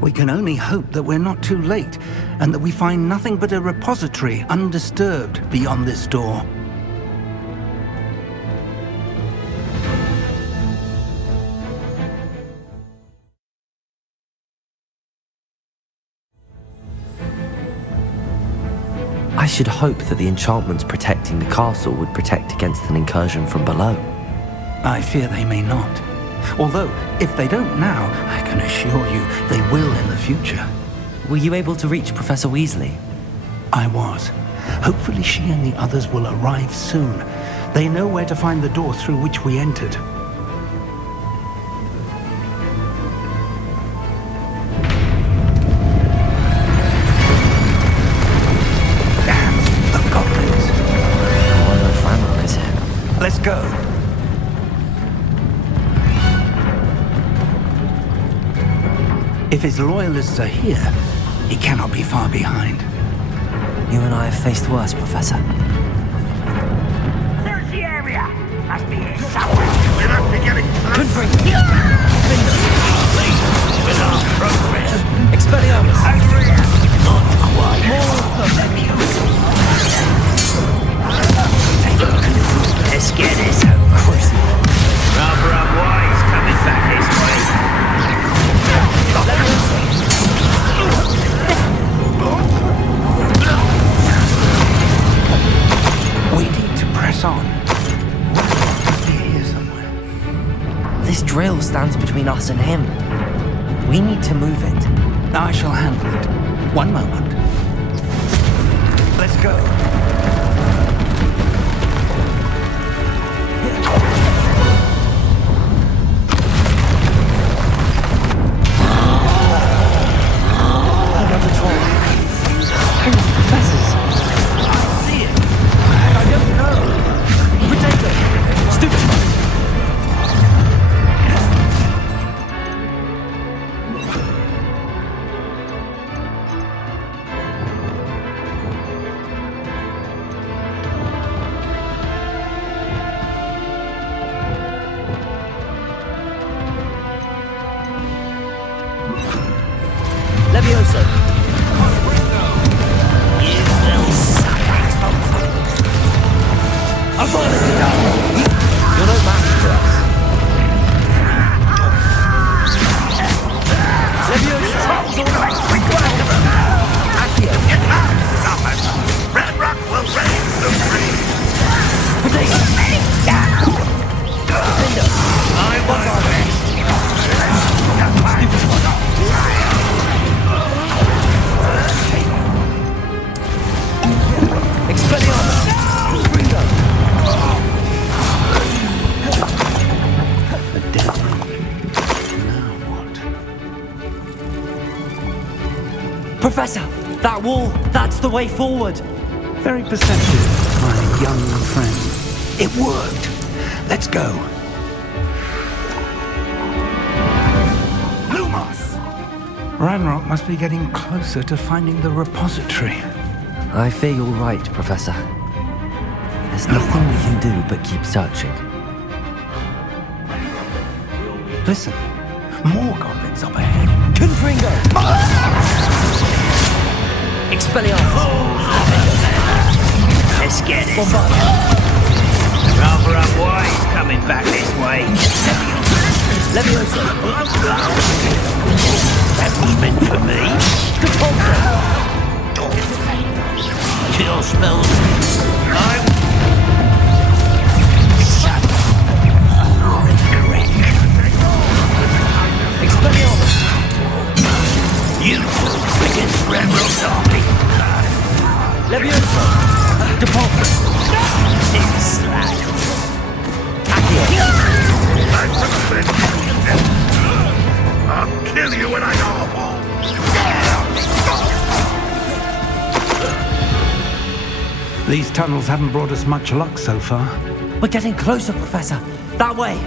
We can only hope that we're not too late, and that we find nothing but a repository undisturbed beyond this door. I should hope that the enchantments protecting the castle would protect against an incursion from below. I fear they may not. Although, if they don't now, I can assure you they will in the future. Were you able to reach Professor Weasley? I was. Hopefully she and the others will arrive soon. They know where to find the door through which we entered. Damn, the goblins. Fanrock is here. Let's go. If his loyalists are here, he cannot be far behind. You and I have faced worse, Professor. Search the area! Must be here somewhere. We must be getting through. Confringo! With our progress. Expelliarmus! Over here! Not quite. More of them! Let's get this over. Rather unwise coming back this way. We need to press on. Must be here somewhere. This drill stands between us and him. We need to move it. I shall handle it. One moment. Let's go. Professor, that wall, that's the way forward. Very perceptive, my young friend. It worked. Let's go. Lumos! Ranrock must be getting closer to finding the repository. I fear you're right, Professor. There's nothing we can do but keep searching. Listen, more goblins up ahead. Confringo! Expelliarmus! Let's get it. Rather unwise coming back this way. Leviosa! That was meant for me. Chill spells. Expelliarmus! You against Ranrock's army. Leviosa! Depulsus! I'll kill you when I go home. These tunnels haven't brought us much luck so far. We're getting closer, Professor. That way.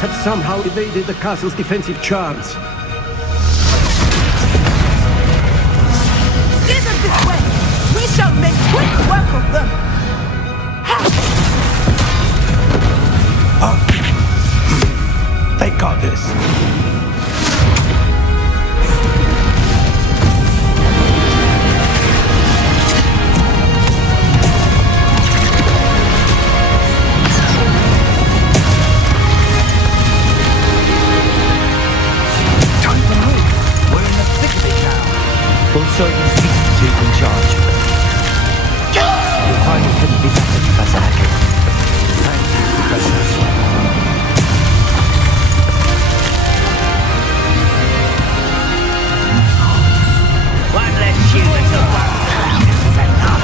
Have somehow evaded the castle's defensive charms. Steer them this way! We shall make quick work of them! They got this. We'll show these beasts who's in charge. Your timing couldn't be better, Professor Hackett. Thank you, Professor. One less human to worry about.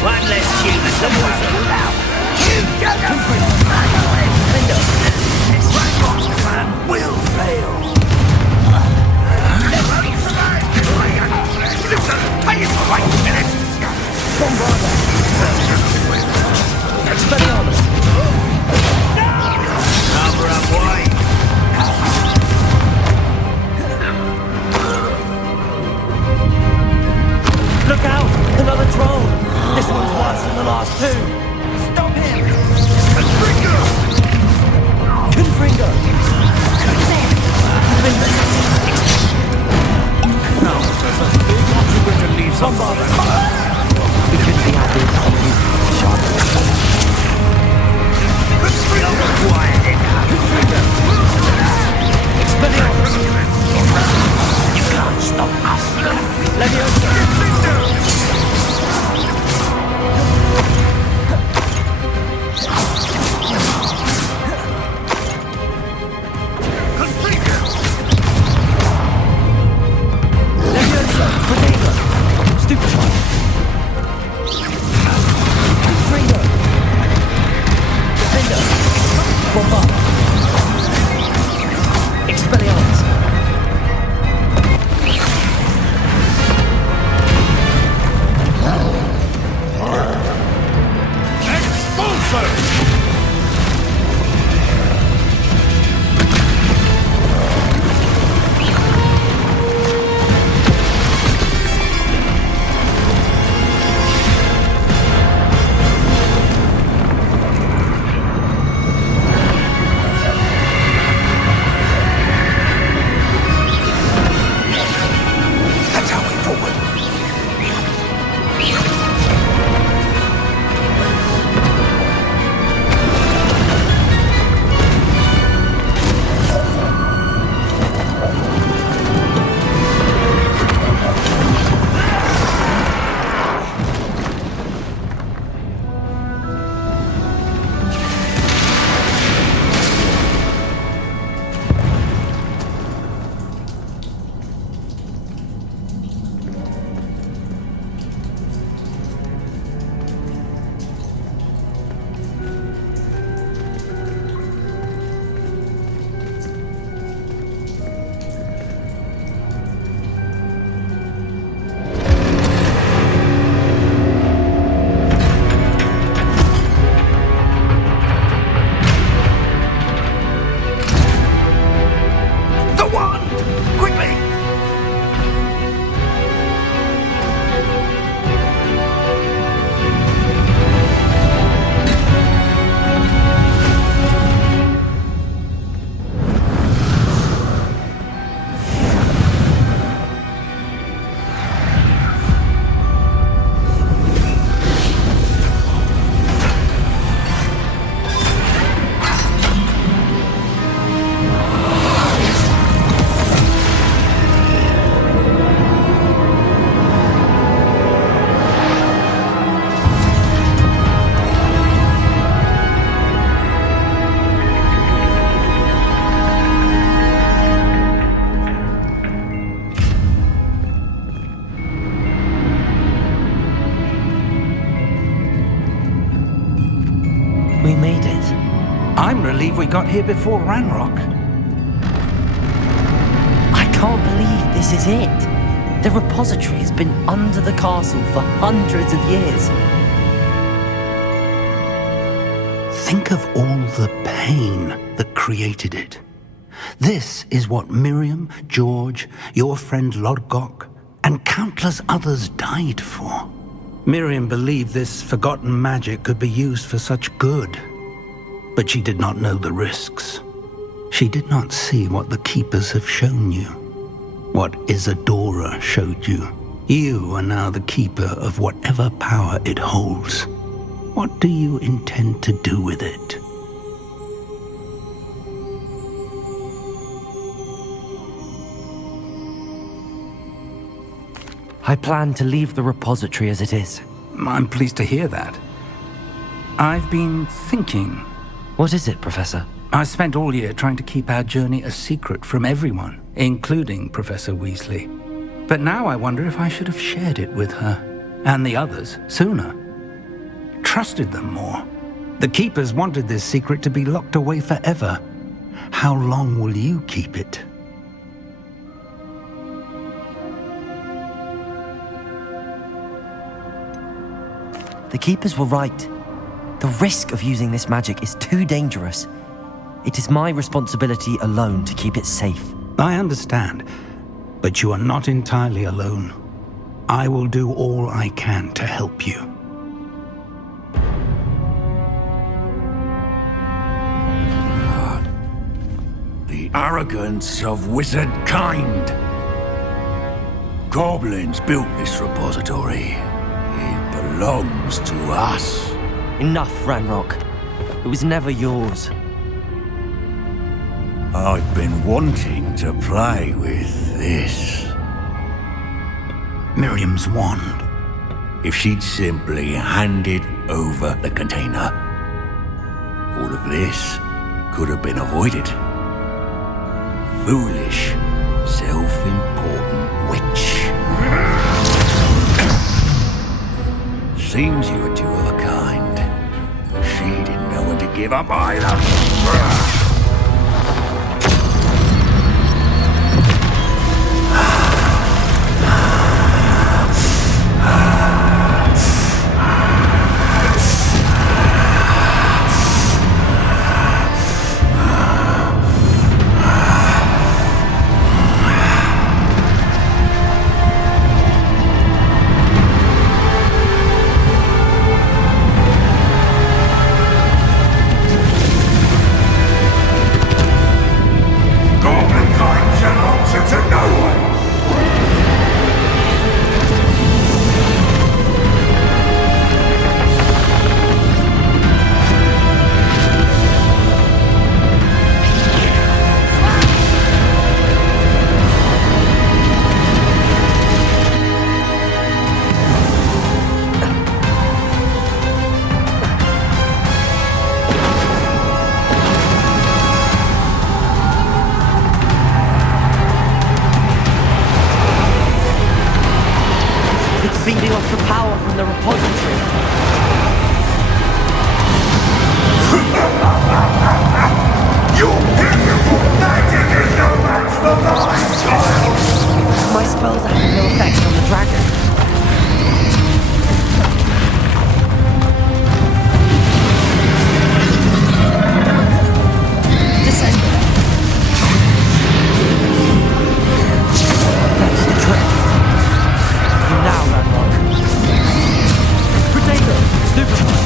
One less human to worry about. You go This Ranrock's plan will fail. Expelliarmus! Cover up wide. Look out! Another troll! This one's worse than the last two! Stop him! Confringo! Now, Professor, you better leave some We couldn't be happy with you, Charlotte. You're quiet enough. Expelliarmus! You can't stop us. Leviosa! Leviosa! Protego! Stupefy! relieved we got here before Ranrock. I can't believe this is it. The repository has been under the castle for hundreds of years. Think of all the pain that created it. This is what Miriam, George, your friend Lodgok, and countless others died for. Miriam believed this forgotten magic could be used for such good, but she did not know the risks. She did not see what the Keepers have shown you, what Isadora showed you. You are now the Keeper of whatever power it holds. What do you intend to do with it? I plan to leave the repository as it is. I'm pleased to hear that. I've been thinking. What is it, Professor? I spent all year trying to keep our journey a secret from everyone, including Professor Weasley. But now I wonder if I should have shared it with her, and the others, sooner. Trusted them more. The Keepers wanted this secret to be locked away forever. How long will you keep it? The Keepers were right. The risk of using this magic is too dangerous. It is my responsibility alone to keep it safe. I understand, but you are not entirely alone. I will do all I can to help you. The arrogance of wizard kind. Goblins built this repository. It belongs to us. Enough, Ranrock. It was never yours. I've been wanting to play with this. Miriam's wand. If she'd simply handed over the container, all of this could have been avoided. Foolish, self-important witch. Seems you were two of a kind. She didn't know when to give up either. Feeding off the power from the repository. Your beautiful magic is no match for mine, child! My spells are having no effect on the dragon. Descend. That's the trick. Now, Ranrock. Potato! Stupefy!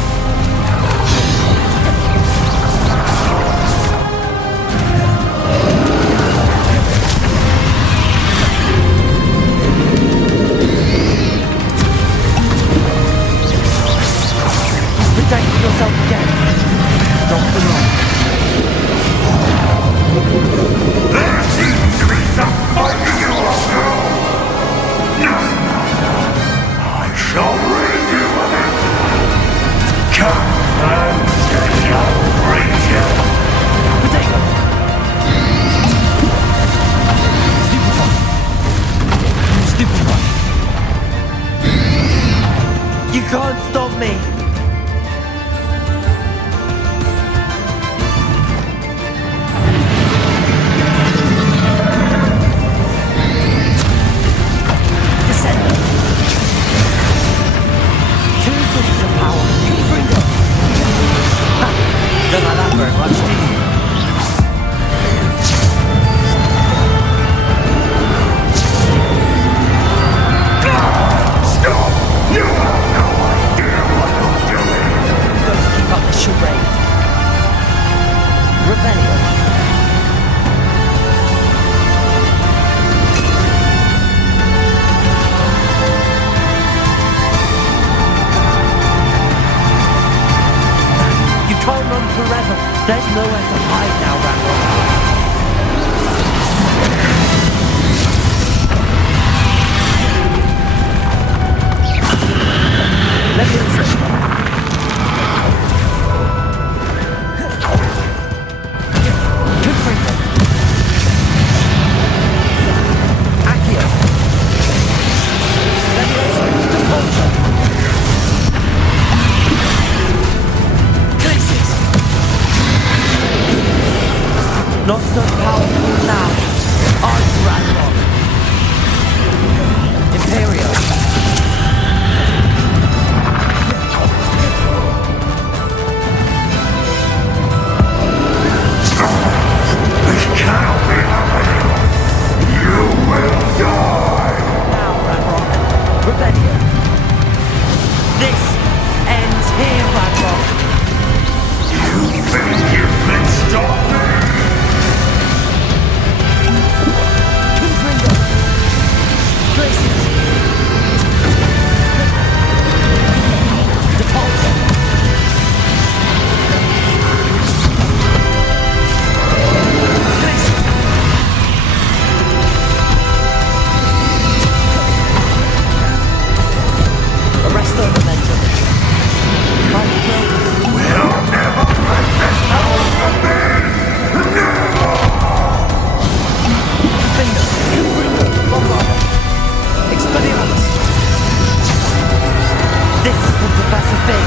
Protect yourself again. Don't be wrong. There seems to be some fighting you after all. No! I shall rid you of it! Come close to your creature! Potato! Stupefy! You can't stop me! very much, do you? Stop! You have no idea what you're doing! Don't keep up the charade. Revelio. You can't run forever. There's nowhere to hide now, Ranrock. Let me listen. Confringo. Accio. Levioso. Depulso. Glacis. Not so powerful now. Arch Ranrock. Imperio. Cannot be happening! You will die! Now, Ranrock. Revelio. This ends here, Ranrock. You think you can stop me? Confringo. Glacis. Depulso. Glacis. Arrest the momentum. We'll never let this power from me! Never! Finger. Confringo. Bombarda. Expelliarmus. This is from Professor Fig.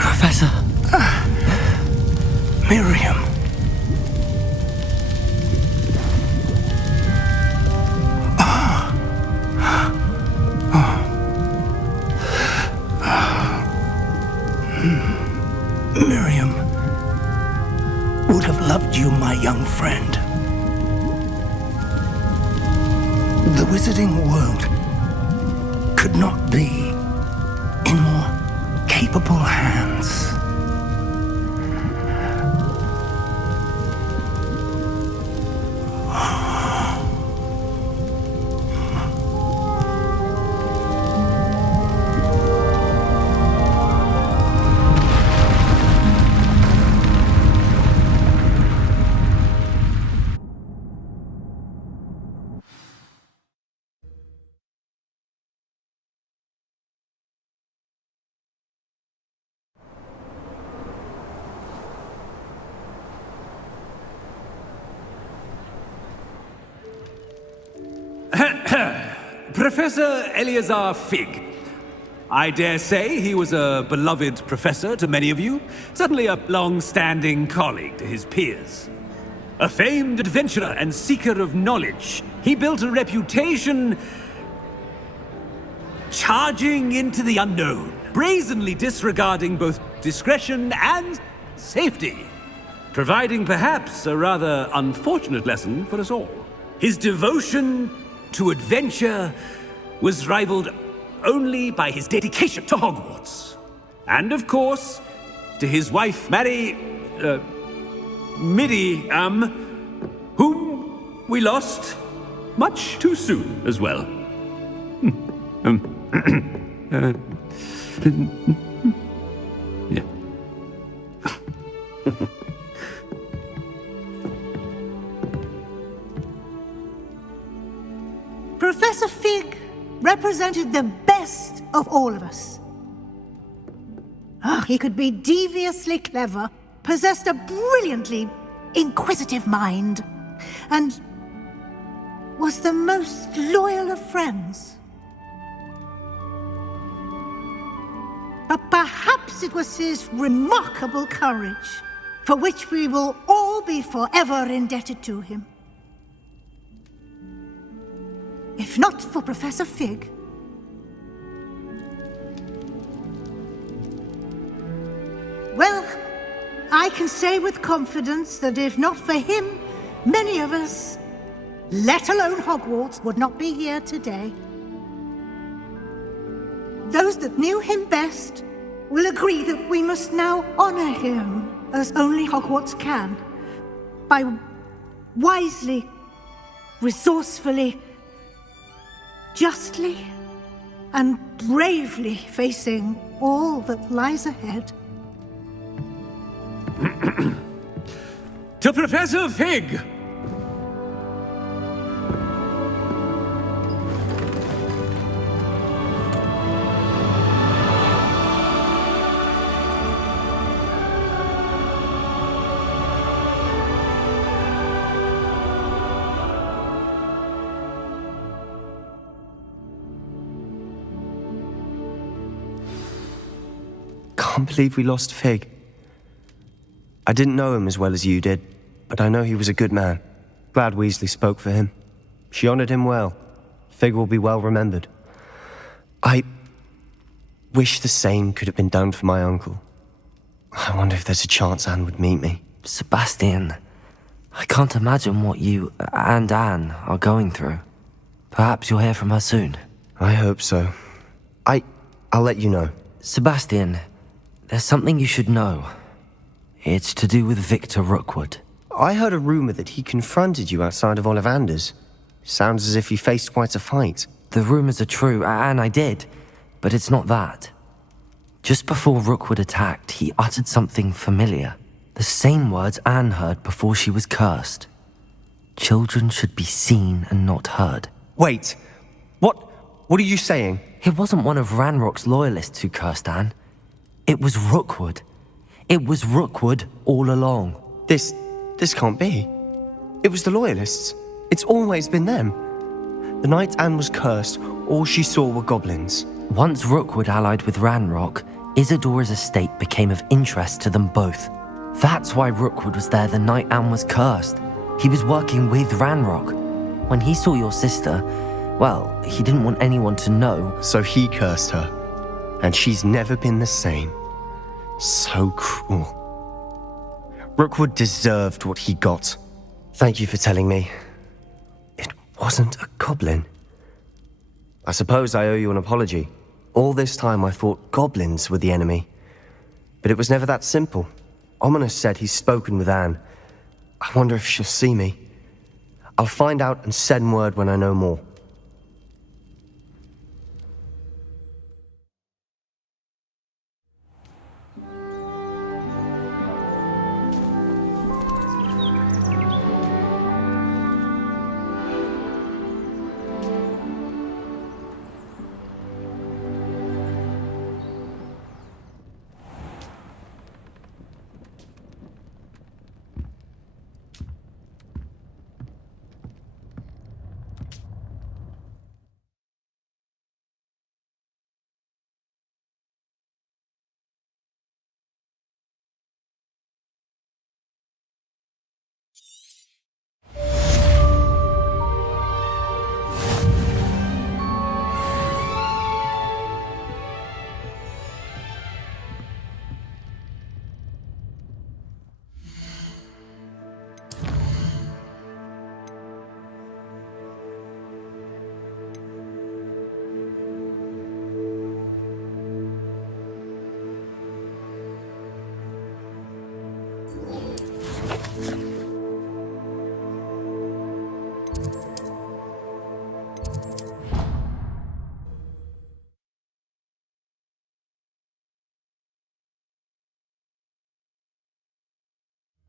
Professor. Miriam. Miriam would have loved you, my young friend. The wizarding world could not be in more capable hands. Professor Eleazar Fig. I dare say he was a beloved professor to many of you, certainly a long-standing colleague to his peers. A famed adventurer and seeker of knowledge, he built a reputation charging into the unknown, brazenly disregarding both discretion and safety, providing perhaps a rather unfortunate lesson for us all. His devotion to adventure was rivaled only by his dedication to Hogwarts. And of course, to his wife, Midi, whom we lost much too soon as well. Yeah. Professor Fig represented the best of all of us. He could be deviously clever, possessed a brilliantly inquisitive mind, and was the most loyal of friends. But perhaps it was his remarkable courage, for which we will all be forever indebted to him. If not for Professor Fig, well, I can say with confidence that if not for him, many of us, let alone Hogwarts, would not be here today. Those that knew him best will agree that we must now honor him as only Hogwarts can, by wisely, resourcefully, justly and bravely facing all that lies ahead. To Professor Fig! Can't believe we lost Fig. I didn't know him as well as you did, but I know he was a good man. Glad Weasley spoke for him. She honored him well. Fig will be well remembered. I wish the same could have been done for my uncle. I wonder if there's a chance Anne would meet me. Sebastian, I can't imagine what you and Anne are going through. Perhaps you'll hear from her soon. I hope so. I'll let you know. Sebastian, there's something you should know. It's to do with Victor Rookwood. I heard a rumor that he confronted you outside of Ollivander's. Sounds as if you faced quite a fight. The rumors are true, and I did, but it's not that. Just before Rookwood attacked, he uttered something familiar. The same words Anne heard before she was cursed. Children should be seen and not heard. Wait, what are you saying? It wasn't one of Ranrock's loyalists who cursed Anne. It was Rookwood. It was Rookwood all along. This can't be. It was the Loyalists. It's always been them. The night Anne was cursed, all she saw were goblins. Once Rookwood allied with Ranrock, Isadora's estate became of interest to them both. That's why Rookwood was there the night Anne was cursed. He was working with Ranrock. When he saw your sister, well, he didn't want anyone to know. So he cursed her. And she's never been the same. So cruel. Rookwood deserved what he got. Thank you for telling me. It wasn't a goblin. I suppose I owe you an apology. All this time I thought goblins were the enemy. But it was never that simple. Ominous said he's spoken with Anne. I wonder if she'll see me. I'll find out and send word when I know more.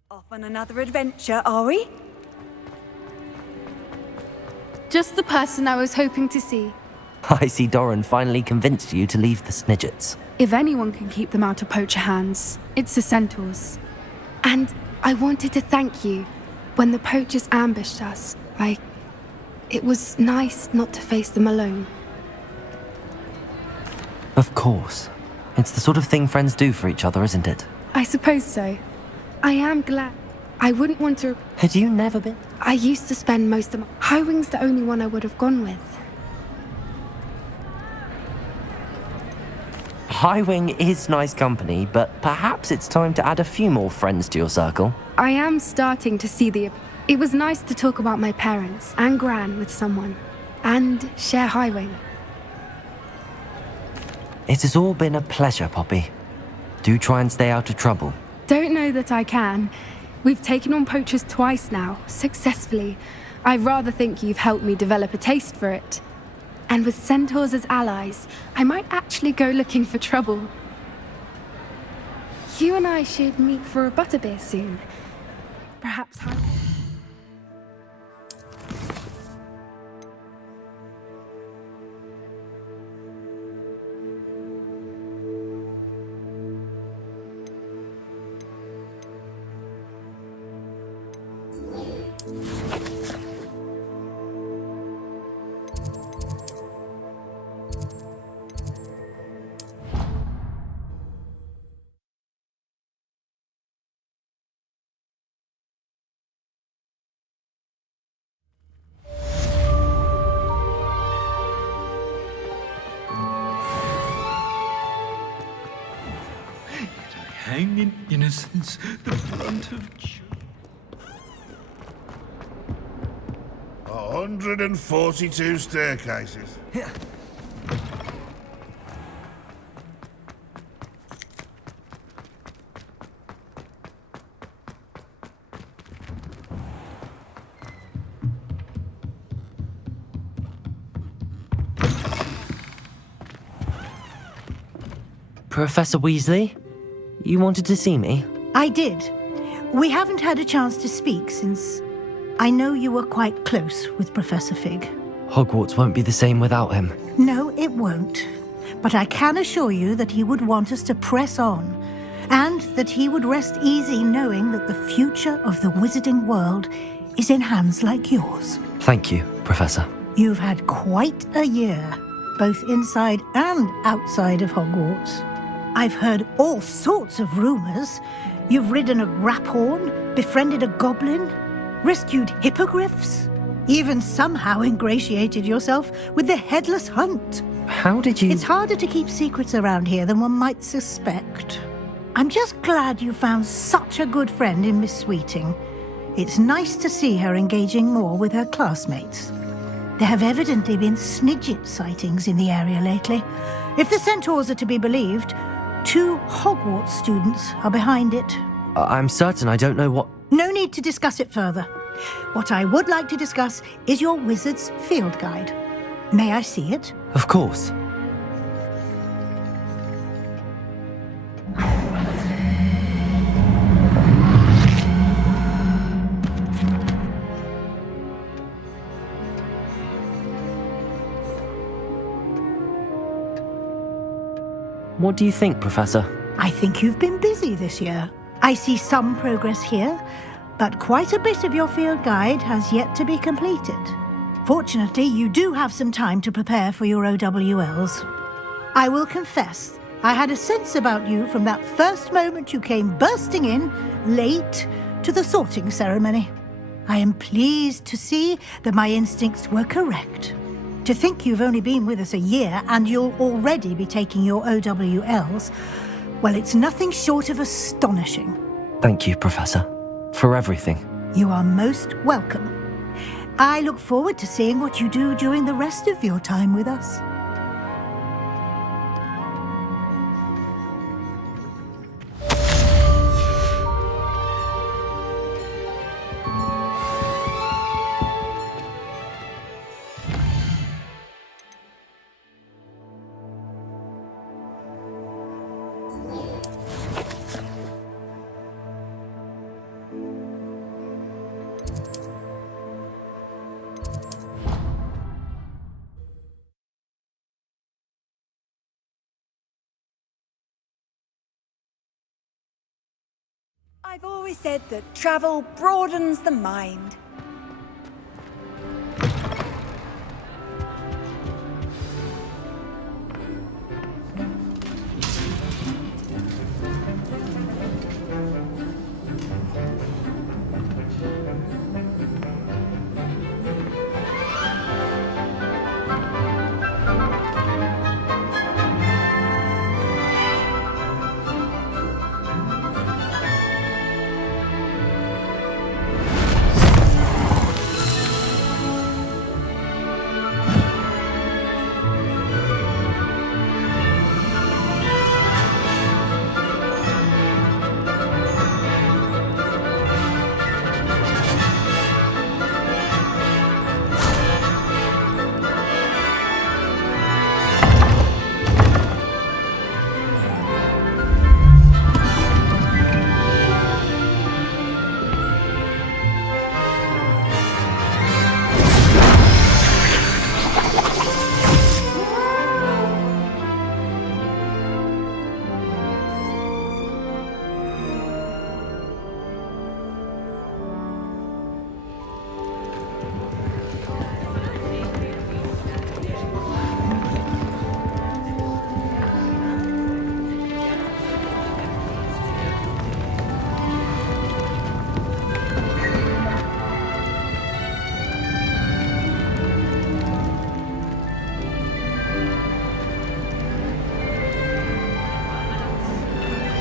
Off on another adventure, are we? Just the person I was hoping to see. I see Doran finally convinced you to leave the Snidgets. If anyone can keep them out of poacher hands, it's the centaurs. And I wanted to thank you. When the poachers ambushed us, it was nice not to face them alone. Of course. It's the sort of thing friends do for each other, isn't it? I suppose so. I am glad. I wouldn't want to... Had you never been? I used to spend most of my... Highwing's the only one I would have gone with. Highwing is nice company, but perhaps it's time to add a few more friends to your circle. I am starting to see the... It was nice to talk about my parents and Gran with someone. And share Highwing. It has all been a pleasure, Poppy. Do try and stay out of trouble. Don't know that I can. We've taken on poachers twice now, successfully. I rather think you've helped me develop a taste for it. And with centaurs as allies, I might actually go looking for trouble. You and I should meet for a butterbeer soon. Perhaps... Hang in innocence the brunt of joy. 142 staircases. Professor Weasley? You wanted to see me? I did. We haven't had a chance to speak since I know you were quite close with Professor Fig. Hogwarts won't be the same without him. No, it won't. But I can assure you that he would want us to press on, and that he would rest easy knowing that the future of the wizarding world is in hands like yours. Thank you, Professor. You've had quite a year, both inside and outside of Hogwarts. I've heard all sorts of rumors. You've ridden a graphorn, befriended a goblin, rescued hippogriffs, even somehow ingratiated yourself with the Headless Hunt. How did you... It's harder to keep secrets around here than one might suspect. I'm just glad you found such a good friend in Miss Sweeting. It's nice to see her engaging more with her classmates. There have evidently been Snidget sightings in the area lately. If the centaurs are to be believed, 2 Hogwarts students are behind it. I'm certain I don't know what... No need to discuss it further. What I would like to discuss is your wizard's field guide. May I see it? Of course. What do you think, Professor? I think you've been busy this year. I see some progress here, but quite a bit of your field guide has yet to be completed. Fortunately, you do have some time to prepare for your OWLs. I will confess, I had a sense about you from that first moment you came bursting in, late, to the sorting ceremony. I am pleased to see that my instincts were correct. To think you've only been with us a year and you'll already be taking your OWLs, well, it's nothing short of astonishing. Thank you, Professor, for everything. You are most welcome. I look forward to seeing what you do during the rest of your time with us. I've always said that travel broadens the mind.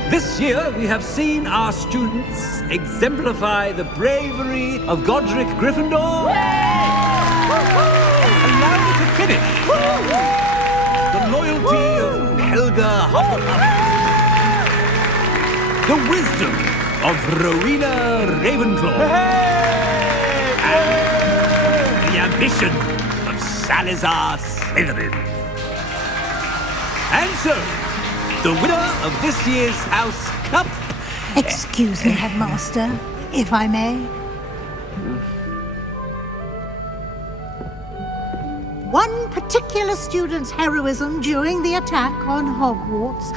This year, we have seen our students exemplify the bravery of Godric Gryffindor. And now to finish, the loyalty of Helga Hufflepuff. The wisdom of Rowena Ravenclaw. And the ambition of Salazar Slytherin. And so, the winner of this year's House Cup... Excuse me, Headmaster, if I may. One particular student's heroism during the attack on Hogwarts,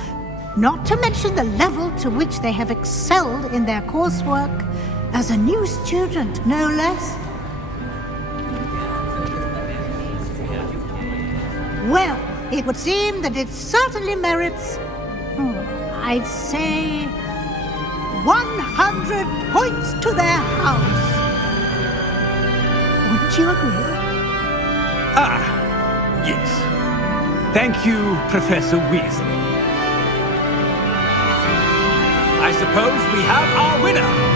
not to mention the level to which they have excelled in their coursework, as a new student, no less. Well, it would seem that it certainly merits... I'd say 100 points to their house. Wouldn't you agree? Ah, yes. Thank you, Professor Weasley. I suppose we have our winner.